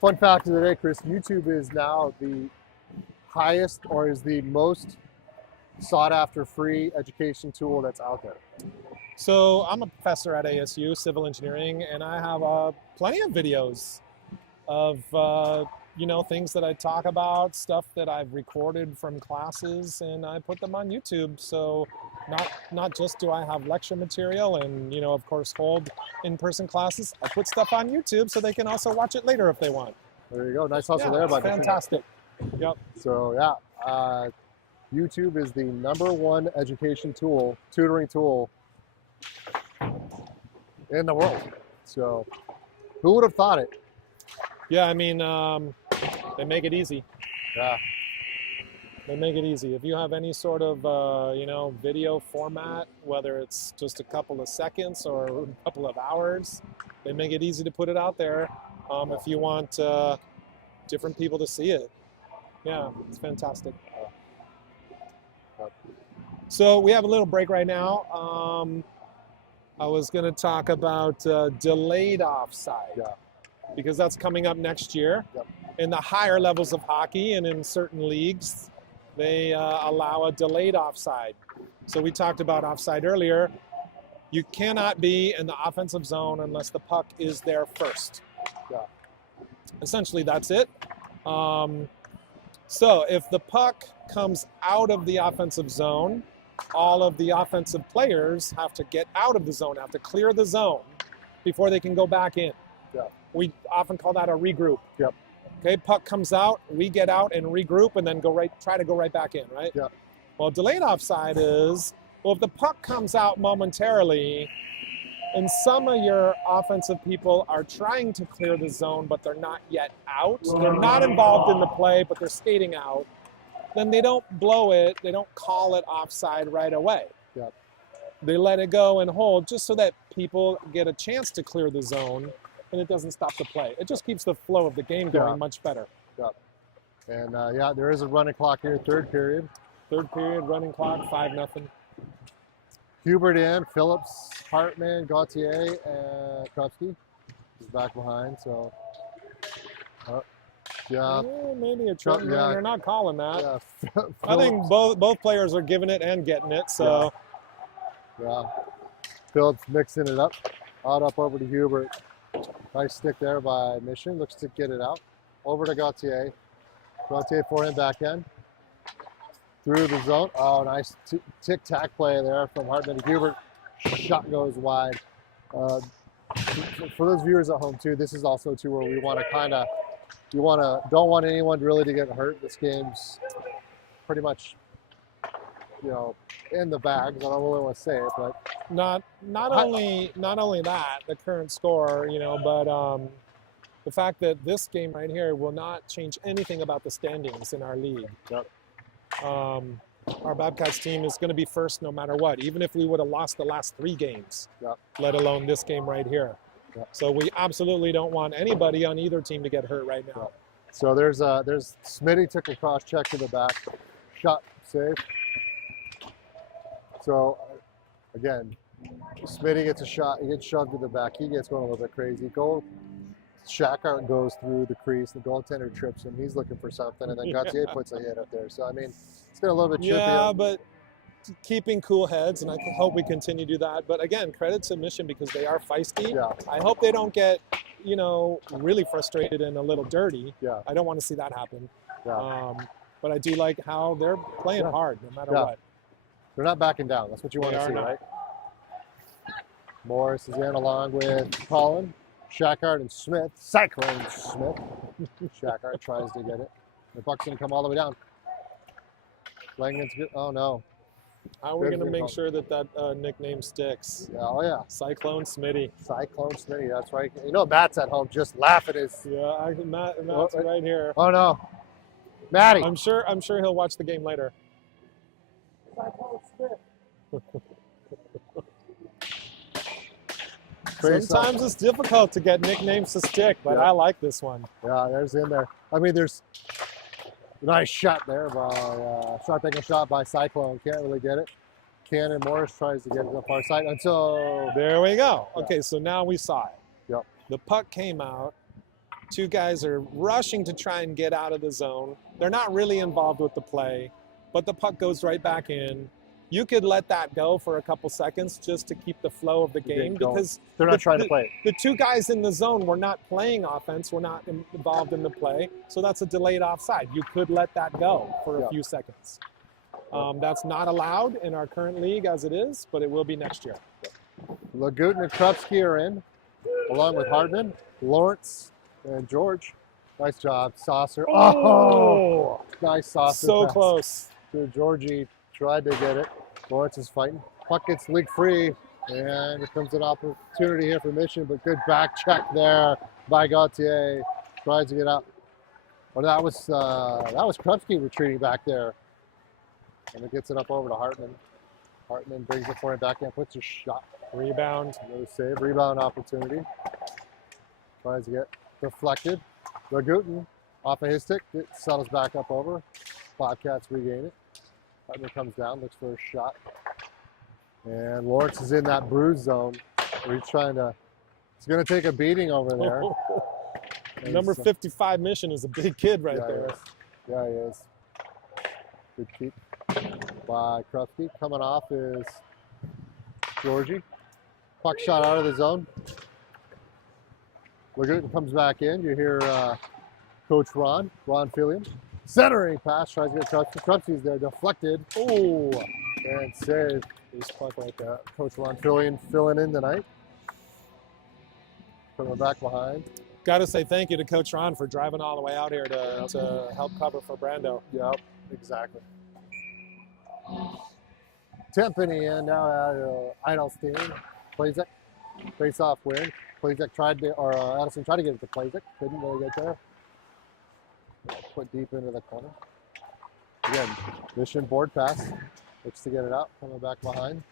Fun fact of the day, Chris, YouTube is now the highest or is the most sought after free education tool that's out there. So I'm a professor at ASU, civil engineering, and I have plenty of videos of things that I talk about, stuff that I've recorded from classes, and I put them on YouTube. So not just do I have lecture material and of course hold in-person classes, I put stuff on YouTube so they can also watch it later if they want. There you go. Nice hustle Yeah, there, buddy. fantastic. Yep. So yeah, YouTube is the #1 education tool, tutoring tool in the world. So who would have thought it? Yeah, I mean, they make it easy. Yeah. They make it easy. If you have any sort of, video format, whether it's just a couple of seconds or a couple of hours, they make it easy to put it out there. If you want different people to see it. Yeah, it's fantastic. So we have a little break right now. I was going to talk about delayed offside. Yeah. Because that's coming up next year. Yep. In the higher levels of hockey and in certain leagues, they allow a delayed offside. So we talked about offside earlier. You cannot be in the offensive zone unless the puck is there first. Yeah. Essentially, that's it. So if the puck comes out of the offensive zone, all of the offensive players have to get out of the zone, have to clear the zone before they can go back in. Yeah. We often call that a regroup. Yep. Okay, puck comes out, we get out and regroup and then try to go right back in, right? Yep. Well, delayed offside is, if the puck comes out momentarily and some of your offensive people are trying to clear the zone, but they're not yet out, they're not involved in the play, but they're skating out, then they don't blow it, they don't call it offside right away. Yep. They let it go and hold just so that people get a chance to clear the zone and it doesn't stop the play. It just keeps the flow of the game going much better. Yep. And there is a running clock here, third period. Third period, running clock, 5-0. Hubert in, Phillips, Hartman, Gauthier, and Krupski is back behind. So, yeah. Maybe a trip. Yeah. They're not calling that. Yeah. I think both players are giving it and getting it. So, yeah. Phillips mixing it up. Out up over to Hubert. Nice stick there by Mission. Looks to get it out. Over to Gauthier. Gauthier forehand backhand. Through the zone. Oh, nice tic-tac play there from Hartman to Hubert. Shot goes wide. For those viewers at home too, this is also too where we want to don't want anyone really to get hurt. This game's pretty much, in the bags. I don't really want to say it, but not only that, the current score, but the fact that this game right here will not change anything about the standings in our league. Yep. Our Bobcats team is going to be first no matter what, even if we would have lost the last 3 games, Yep. let alone this game right here. Yep. So we absolutely don't want anybody on either team to get hurt right now. Yep. So there's Smitty took a cross check to the back, shot save. So again, Smitty gets a shot, he gets shoved to the back, he gets going a little bit crazy. Shackart goes through the crease, the goaltender trips him, he's looking for something, and then Gauthier puts a hit up there. So I mean, it's got a little bit chippy. Yeah, but keeping cool heads, and I hope we continue to do that. But again, credit to Mission because they are feisty. Yeah. I hope they don't get, really frustrated and a little dirty. Yeah. I don't want to see that happen. Yeah. But I do like how they're playing hard no matter what. They're not backing down. That's what you want to see, not. right? Morris is in along with Colin. Shackard and Smith. Cyclone Smith. Shackard tries to get it. The puck's going to come all the way down. Langen's good. Oh, no. How are we Good going to make call. sure that that nickname sticks? Yeah, oh, yeah. Cyclone Smitty. Cyclone Smitty, that's right. You know, Matt's at home just laughing his. Yeah, Matt's right here. Oh, no. Matty. I'm sure he'll watch the game later. Cyclone Smith. Sometimes it's difficult to get nicknames to stick, but I like this one. Yeah, there's in there. I mean, there's a nice shot there by taking shot by Cyclone. Can't really get it. Cannon Morris tries to get it to the far side until There we go. Yeah. Okay, so now we saw it. Yep. The puck came out. Two guys are rushing to try and get out of the zone. They're not really involved with the play, but the puck goes right back in. You could let that go for a couple seconds just to keep the flow of the game because they're not trying to play. The two guys in the zone were not playing offense, were not involved in the play, so that's a delayed offside. You could let that go for a few seconds. That's not allowed in our current league as it is, but it will be next year. Lagutin and Krupski are in, along with Hardman, Lawrence, and George. Nice job, Saucer. Oh, nice Saucer. So pass. close. So Georgie tried to get it. Lawrence is fighting. Puck gets leaked free, and it comes an opportunity here for Mission, but good back check there by Gauthier. Tries to get out. Well, that was Krupski retreating back there. And it gets it up over to Hartman. Hartman brings it for him back and puts a shot. Rebound. Another save. Rebound opportunity. Tries to get deflected. Lagutin off of his stick. It settles back up over. Bobcats regain it. Hartman comes down, looks for a shot. And Lawrence is in that bruise zone where he's going to take a beating over there. Number 55 Mission is a big kid right there. Yeah, he is. Good keep by Krupski. Coming off is Georgie. Puck shot out of the zone. Lagutin comes back in. You hear Coach Ron Fillion. Centering pass, tries to get Krupski. Krupski's there, deflected. Oh, and saved. He's puck like that. Coach Ron Fillion filling in tonight. Coming back behind. Got to say thank you to Coach Ron for driving all the way out here to help cover for Brando. Yep, exactly. Timpany in now at Eidelstein. Plazek, face off win. Plazek tried to, or Adelstein tried to get it to Plazek. Couldn't really get there. Put deep into the corner. Again, Mission board pass. Looks to get it out. Coming back behind.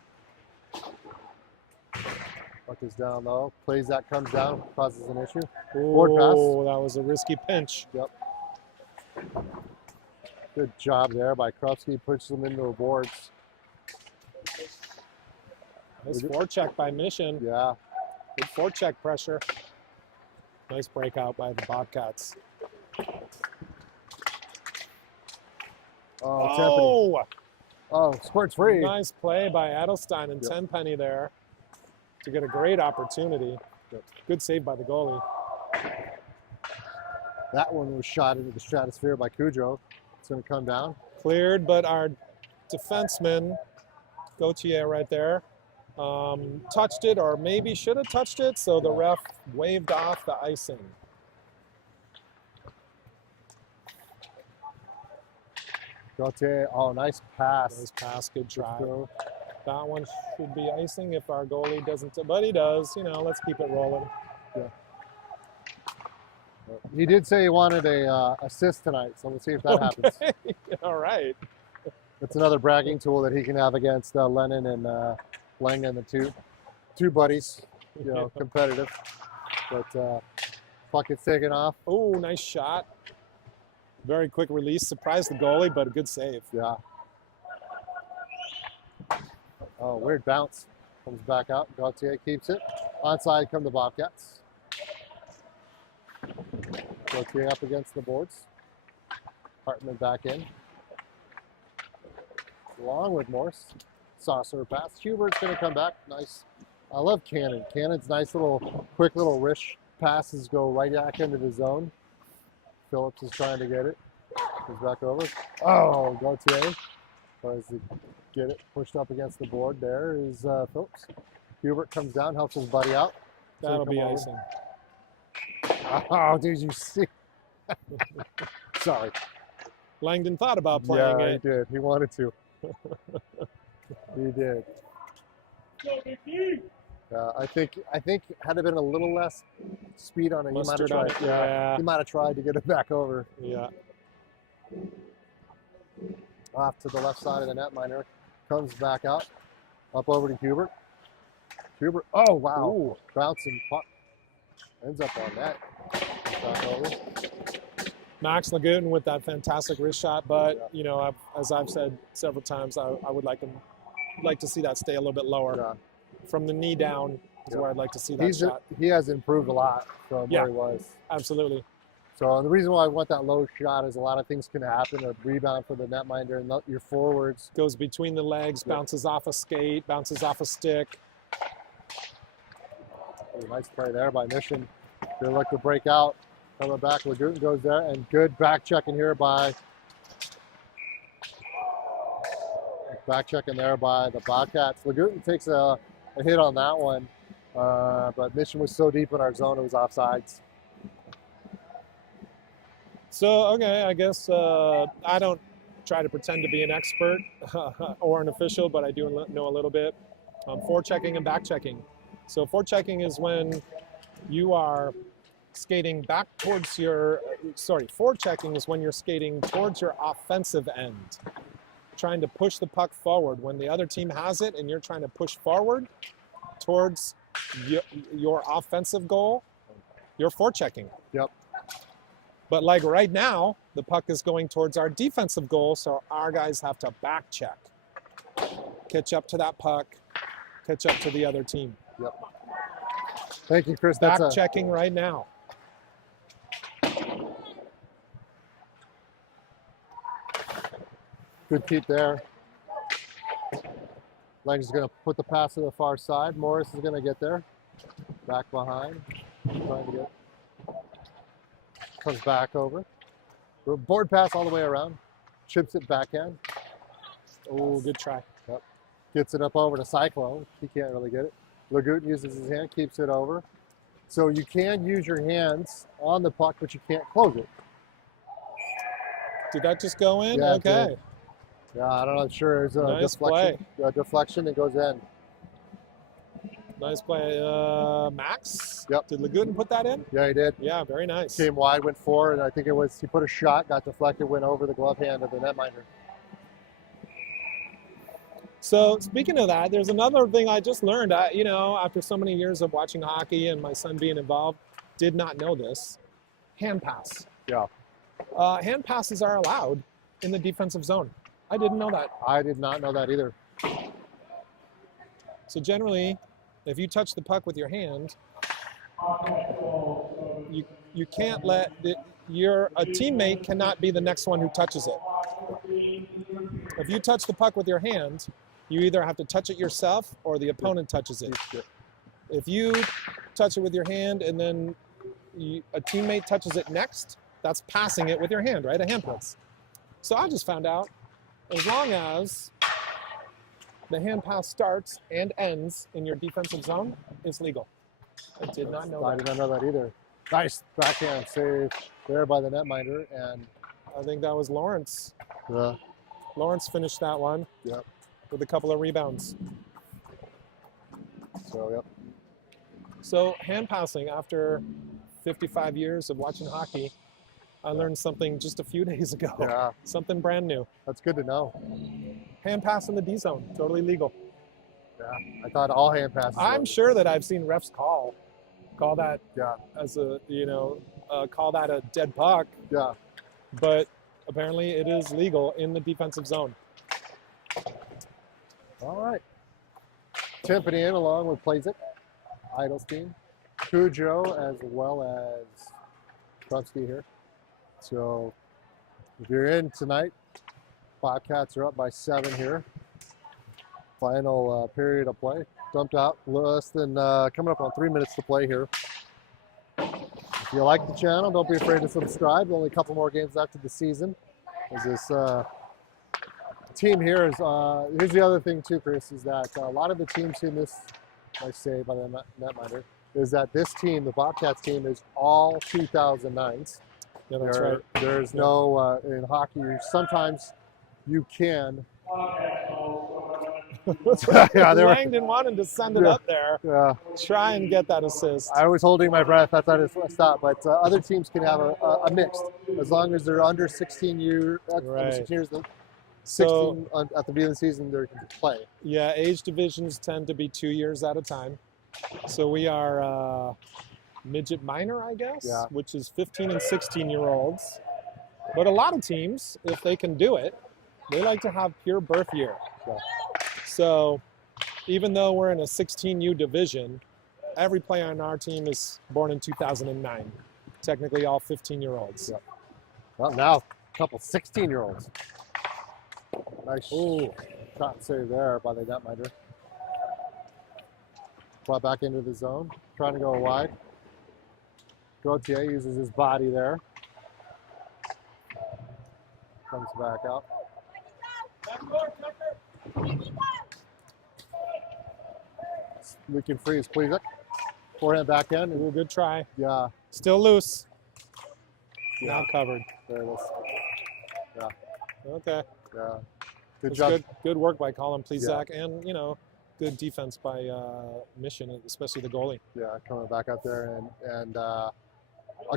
Puck is down low. Plazek comes down, causes an issue. Board pass. Oh, that was a risky pinch. Yep. Good job there by Krupski. Pushes them into the boards. Nice forecheck by Mission. Yeah. Good forecheck pressure. Nice breakout by the Bobcats. Oh, Timpany. Oh, squirts free. Nice play by Adelstein and Tenpenny there to get a great opportunity. Good save by the goalie. That one was shot into the stratosphere by Cujo. It's going to come down. Cleared, but our defenseman, Gauthier right there, touched it or maybe should have touched it, so the ref waved off the icing. Gauthier, oh, nice pass. Nice pass, good try. That one should be icing if our goalie doesn't, but he does. You know, let's keep it rolling. Yeah. He did say he wanted a assist tonight, so we'll see if that happens. All right. It's another bragging tool that he can have against Lennon and Langen, the two buddies, you know, competitive. But puck gets taken off. Oh, nice shot. Very quick release. Surprised the goalie, but a good save. Yeah. Oh, weird bounce. Comes back out. Gauthier keeps it. Onside come the Bobcats. Gauthier up against the boards. Hartman back in. Along with Morse. Saucer pass. Hubert's going to come back. Nice. I love Cannon. Cannon's nice little, quick little wrist passes go right back into the zone. Phillips is trying to get it. Goes back over. Oh, Gauthier tries to get it pushed up against the board. There is Phillips. Hubert comes down, helps his buddy out. That'll be icing. Oh, did you see? Sorry. Langdon thought about playing Yeah, it. he did. He wanted to. He did. I think had it been a little less speed on it, he might have Mustard on tried. it, yeah. He might have tried to get it back over. Yeah. Off to the left side of the netminder, comes back out, up over to Hubert. Hubert, oh wow, ooh, bouncing puck, ends up on net. Back over. Max Lagutin with that fantastic wrist shot, but you know, as I've said several times, I would like to see that stay a little bit lower. Yeah. From the knee down is where I'd like to see that shot. He has improved a lot from where he was. Absolutely. So the reason why I want that low shot is a lot of things can happen. A rebound for the netminder and your forwards. Goes between the legs, bounces off a skate, bounces off a stick. Oh, nice play there by Mission. They look to break out. Coming back, Lagutin goes there, and good back checking here by the Bobcats. Lagutin takes a hit on that one, but Mission was so deep in our zone it was offsides. So, okay, I guess I don't try to pretend to be an expert or an official, but I do know a little bit. Forechecking and backchecking. So forechecking is when you are skating back towards your, forechecking is when you're skating towards your offensive end, trying to push the puck forward. When the other team has it and you're trying to push forward towards your offensive goal, you're forechecking. Yep. But like right now, the puck is going towards our defensive goal, so our guys have to back check. Catch up to that puck, catch up to the other team. Yep. Thank you, Chris. Back checking right now. Good keep there. Lang is going to put the pass to the far side. Morris is going to get there. Back behind. Trying to get. Comes back over. Board pass all the way around. Chips it backhand. Oh, good try. Yep. Gets it up over to Cyclone. He can't really get it. Lagutin uses his hand, keeps it over. So you can use your hands on the puck, but you can't close it. Did that just go in? Yeah, okay. Yeah, I don't know. I'm sure there's a Nice deflection. Deflection that goes in. Nice play. Max? Yep. Did Lagutin put that in? Yeah, he did. Yeah, very nice. Came wide, went forward, and I think it was, he put a shot, got deflected, went over the glove hand of the netminder. So speaking of that, there's another thing I just learned. You know, after so many years of watching hockey and my son being involved, did not know this. Hand pass. Yeah. Hand passes are allowed in the defensive zone. I didn't know that. I did not know that either. So generally, if you touch the puck with your hand, you can't let a teammate cannot be the next one who touches it. If you touch the puck with your hand, you either have to touch it yourself or the opponent touches it. If you touch it with your hand and then a teammate touches it next, that's passing it with your hand, right? A hand pass. So I just found out, as long as the hand pass starts and ends in your defensive zone, it's legal. I did not know that. I did not know that either. Nice backhand save there by the netminder, and I think that was Lawrence. Yeah. Lawrence finished that one. Yep. With a couple of rebounds. So, yep. So hand passing, after 55 years of watching hockey, I learned something just a few days ago. Yeah. Something brand new. That's good to know. Hand pass in the D zone, totally legal. Yeah, I thought all hand passes. I'm sure that I've seen refs call that Yeah. as a, call that a dead puck. Yeah. But apparently it is legal in the defensive zone. All right. Timpani in along with Plazik, Eidelstein, Cujo, as well as Trumsky here. So if you're in tonight, Bobcats are up by 7 here. Final period of play. Dumped out less than coming up on 3 minutes to play here. If you like the channel, don't be afraid to subscribe. Only a couple more games after the season. As this team here is, here's the other thing too, Chris, is that a lot of the teams who miss by save by the netminder is that this team, the Bobcats team, is all 2009s. Yeah, that's right. There's no, in hockey, sometimes you can. Yeah, Langdon wanted to send it up there. Yeah. Try and get that assist. I was holding my breath. I thought it was stop, but other teams can have a mixed, as long as they're under 16 years. Under 16 years, 16 at the beginning of the season, they can play. Yeah, age divisions tend to be 2 years at a time. So we are midget minor, I guess, which is 15 and 16-year-olds. But a lot of teams, if they can do it, they like to have pure birth year. Yeah. So even though we're in a 16U division, every player on our team is born in 2009. Technically all 15-year-olds. Yeah. Well, now a couple 16-year-olds. Nice shot and save there by the netminder. Brought back into the zone, trying to go wide. Gauthier uses his body there. Comes back out. We can freeze, please. Forehand back end. Ooh, good try. Yeah. Still loose. Yeah. Now covered. There it is. Yeah. Okay. Yeah. Good job. Good work by Colin Plezak, and good defense by Mission, especially the goalie. Yeah, coming back out there, and I'll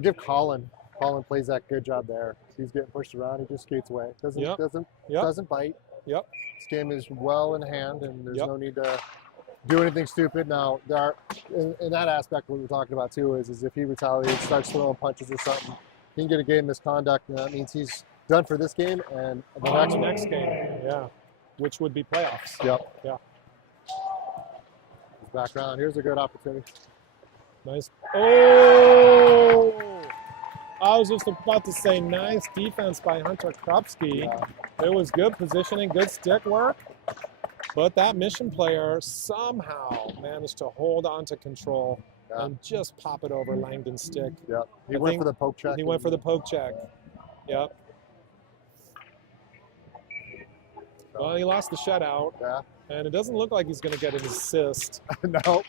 give Colin Plezak good job there. He's getting pushed around. He just skates away. Doesn't bite. Yep. This game is well in hand, and there's no need to do anything stupid. Now, there are, in that aspect, what we're talking about too is if he retaliates, starts throwing punches or something, he can get a game misconduct, and that means he's done for this game and the next game. Yeah, which would be playoffs. Yep. Yeah. He's back around. Here's a good opportunity. Nice. Oh! I was just about to say nice defense by Hunter Krupski. Yeah. It was good positioning, good stick work. But that Mission player somehow managed to hold on to control and just pop it over Langdon's stick. Yep. He went for the poke check. He went for the poke check. Yep. Well, he lost the shutout. Yeah. And it doesn't look like he's going to get an assist. No.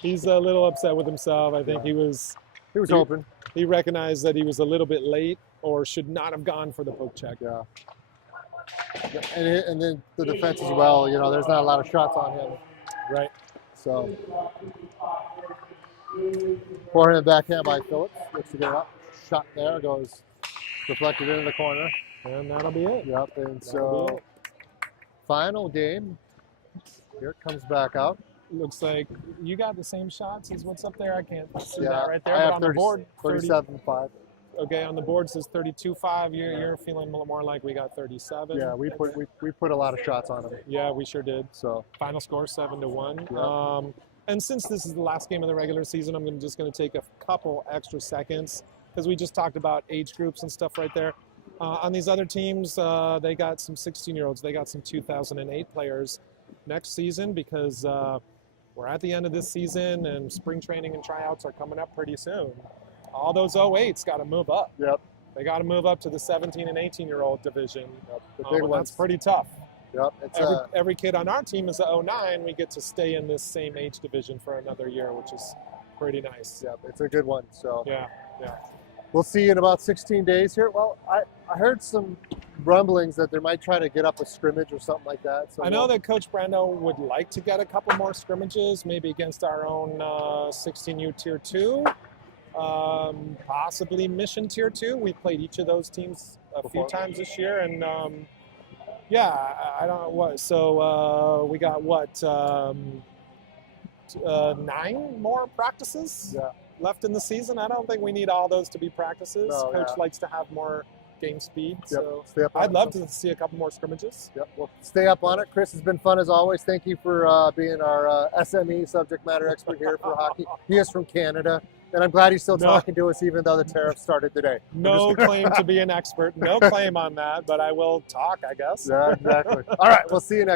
He's a little upset with himself. I think he was hoping. He recognized that he was a little bit late or should not have gone for the poke check. Yeah. And then the defense as well. There's not a lot of shots on him. Right. So forehand backhand by Phillips. Looks to get up. Shot there, goes deflected into the corner. And that'll be it. Yep. And so final game. Here it comes back out. Looks like you got the same shots as what's up there. I can't see that right there. I have but on the board, 37.5. Okay, on the board says 32.5. You're feeling more like we got 37. Yeah, we put a lot of shots on them. Yeah, we sure did. So final score 7-1. Yeah. And since this is the last game of the regular season, I'm just going to take a couple extra seconds because we just talked about age groups and stuff right there. On these other teams, they got some 16-year-olds. They got some 2008 players next season because we're at the end of this season and spring training and tryouts are coming up pretty soon. All those 08s got to move up. Yep. They got to move up to the 17 and 18-year-old division. Yep. The big ones. That's pretty tough. Yep. It's every kid on our team is a 09. We get to stay in this same age division for another year, which is pretty nice. Yep. It's a good one. So yeah. We'll see you in about 16 days here. Well, I heard some rumblings that they might try to get up a scrimmage or something like that. So I know that Coach Brando would like to get a couple more scrimmages, maybe against our own 16U Tier 2, possibly Mission Tier 2. We played each of those teams a few times this year, and I don't know what. So we got 9 more practices left in the season. I don't think we need all those to be practices. No, Coach likes to have more game speed. Yep. So I'd love to see a couple more scrimmages. Yep. Well, stay up on it. Chris, has been fun as always. Thank you for being our SME subject matter expert here for hockey. He is from Canada, and I'm glad he's still talking to us even though the tariffs started today. No claim to be an expert. No claim on that, but I will talk, I guess. Yeah, exactly. All right. We'll see you next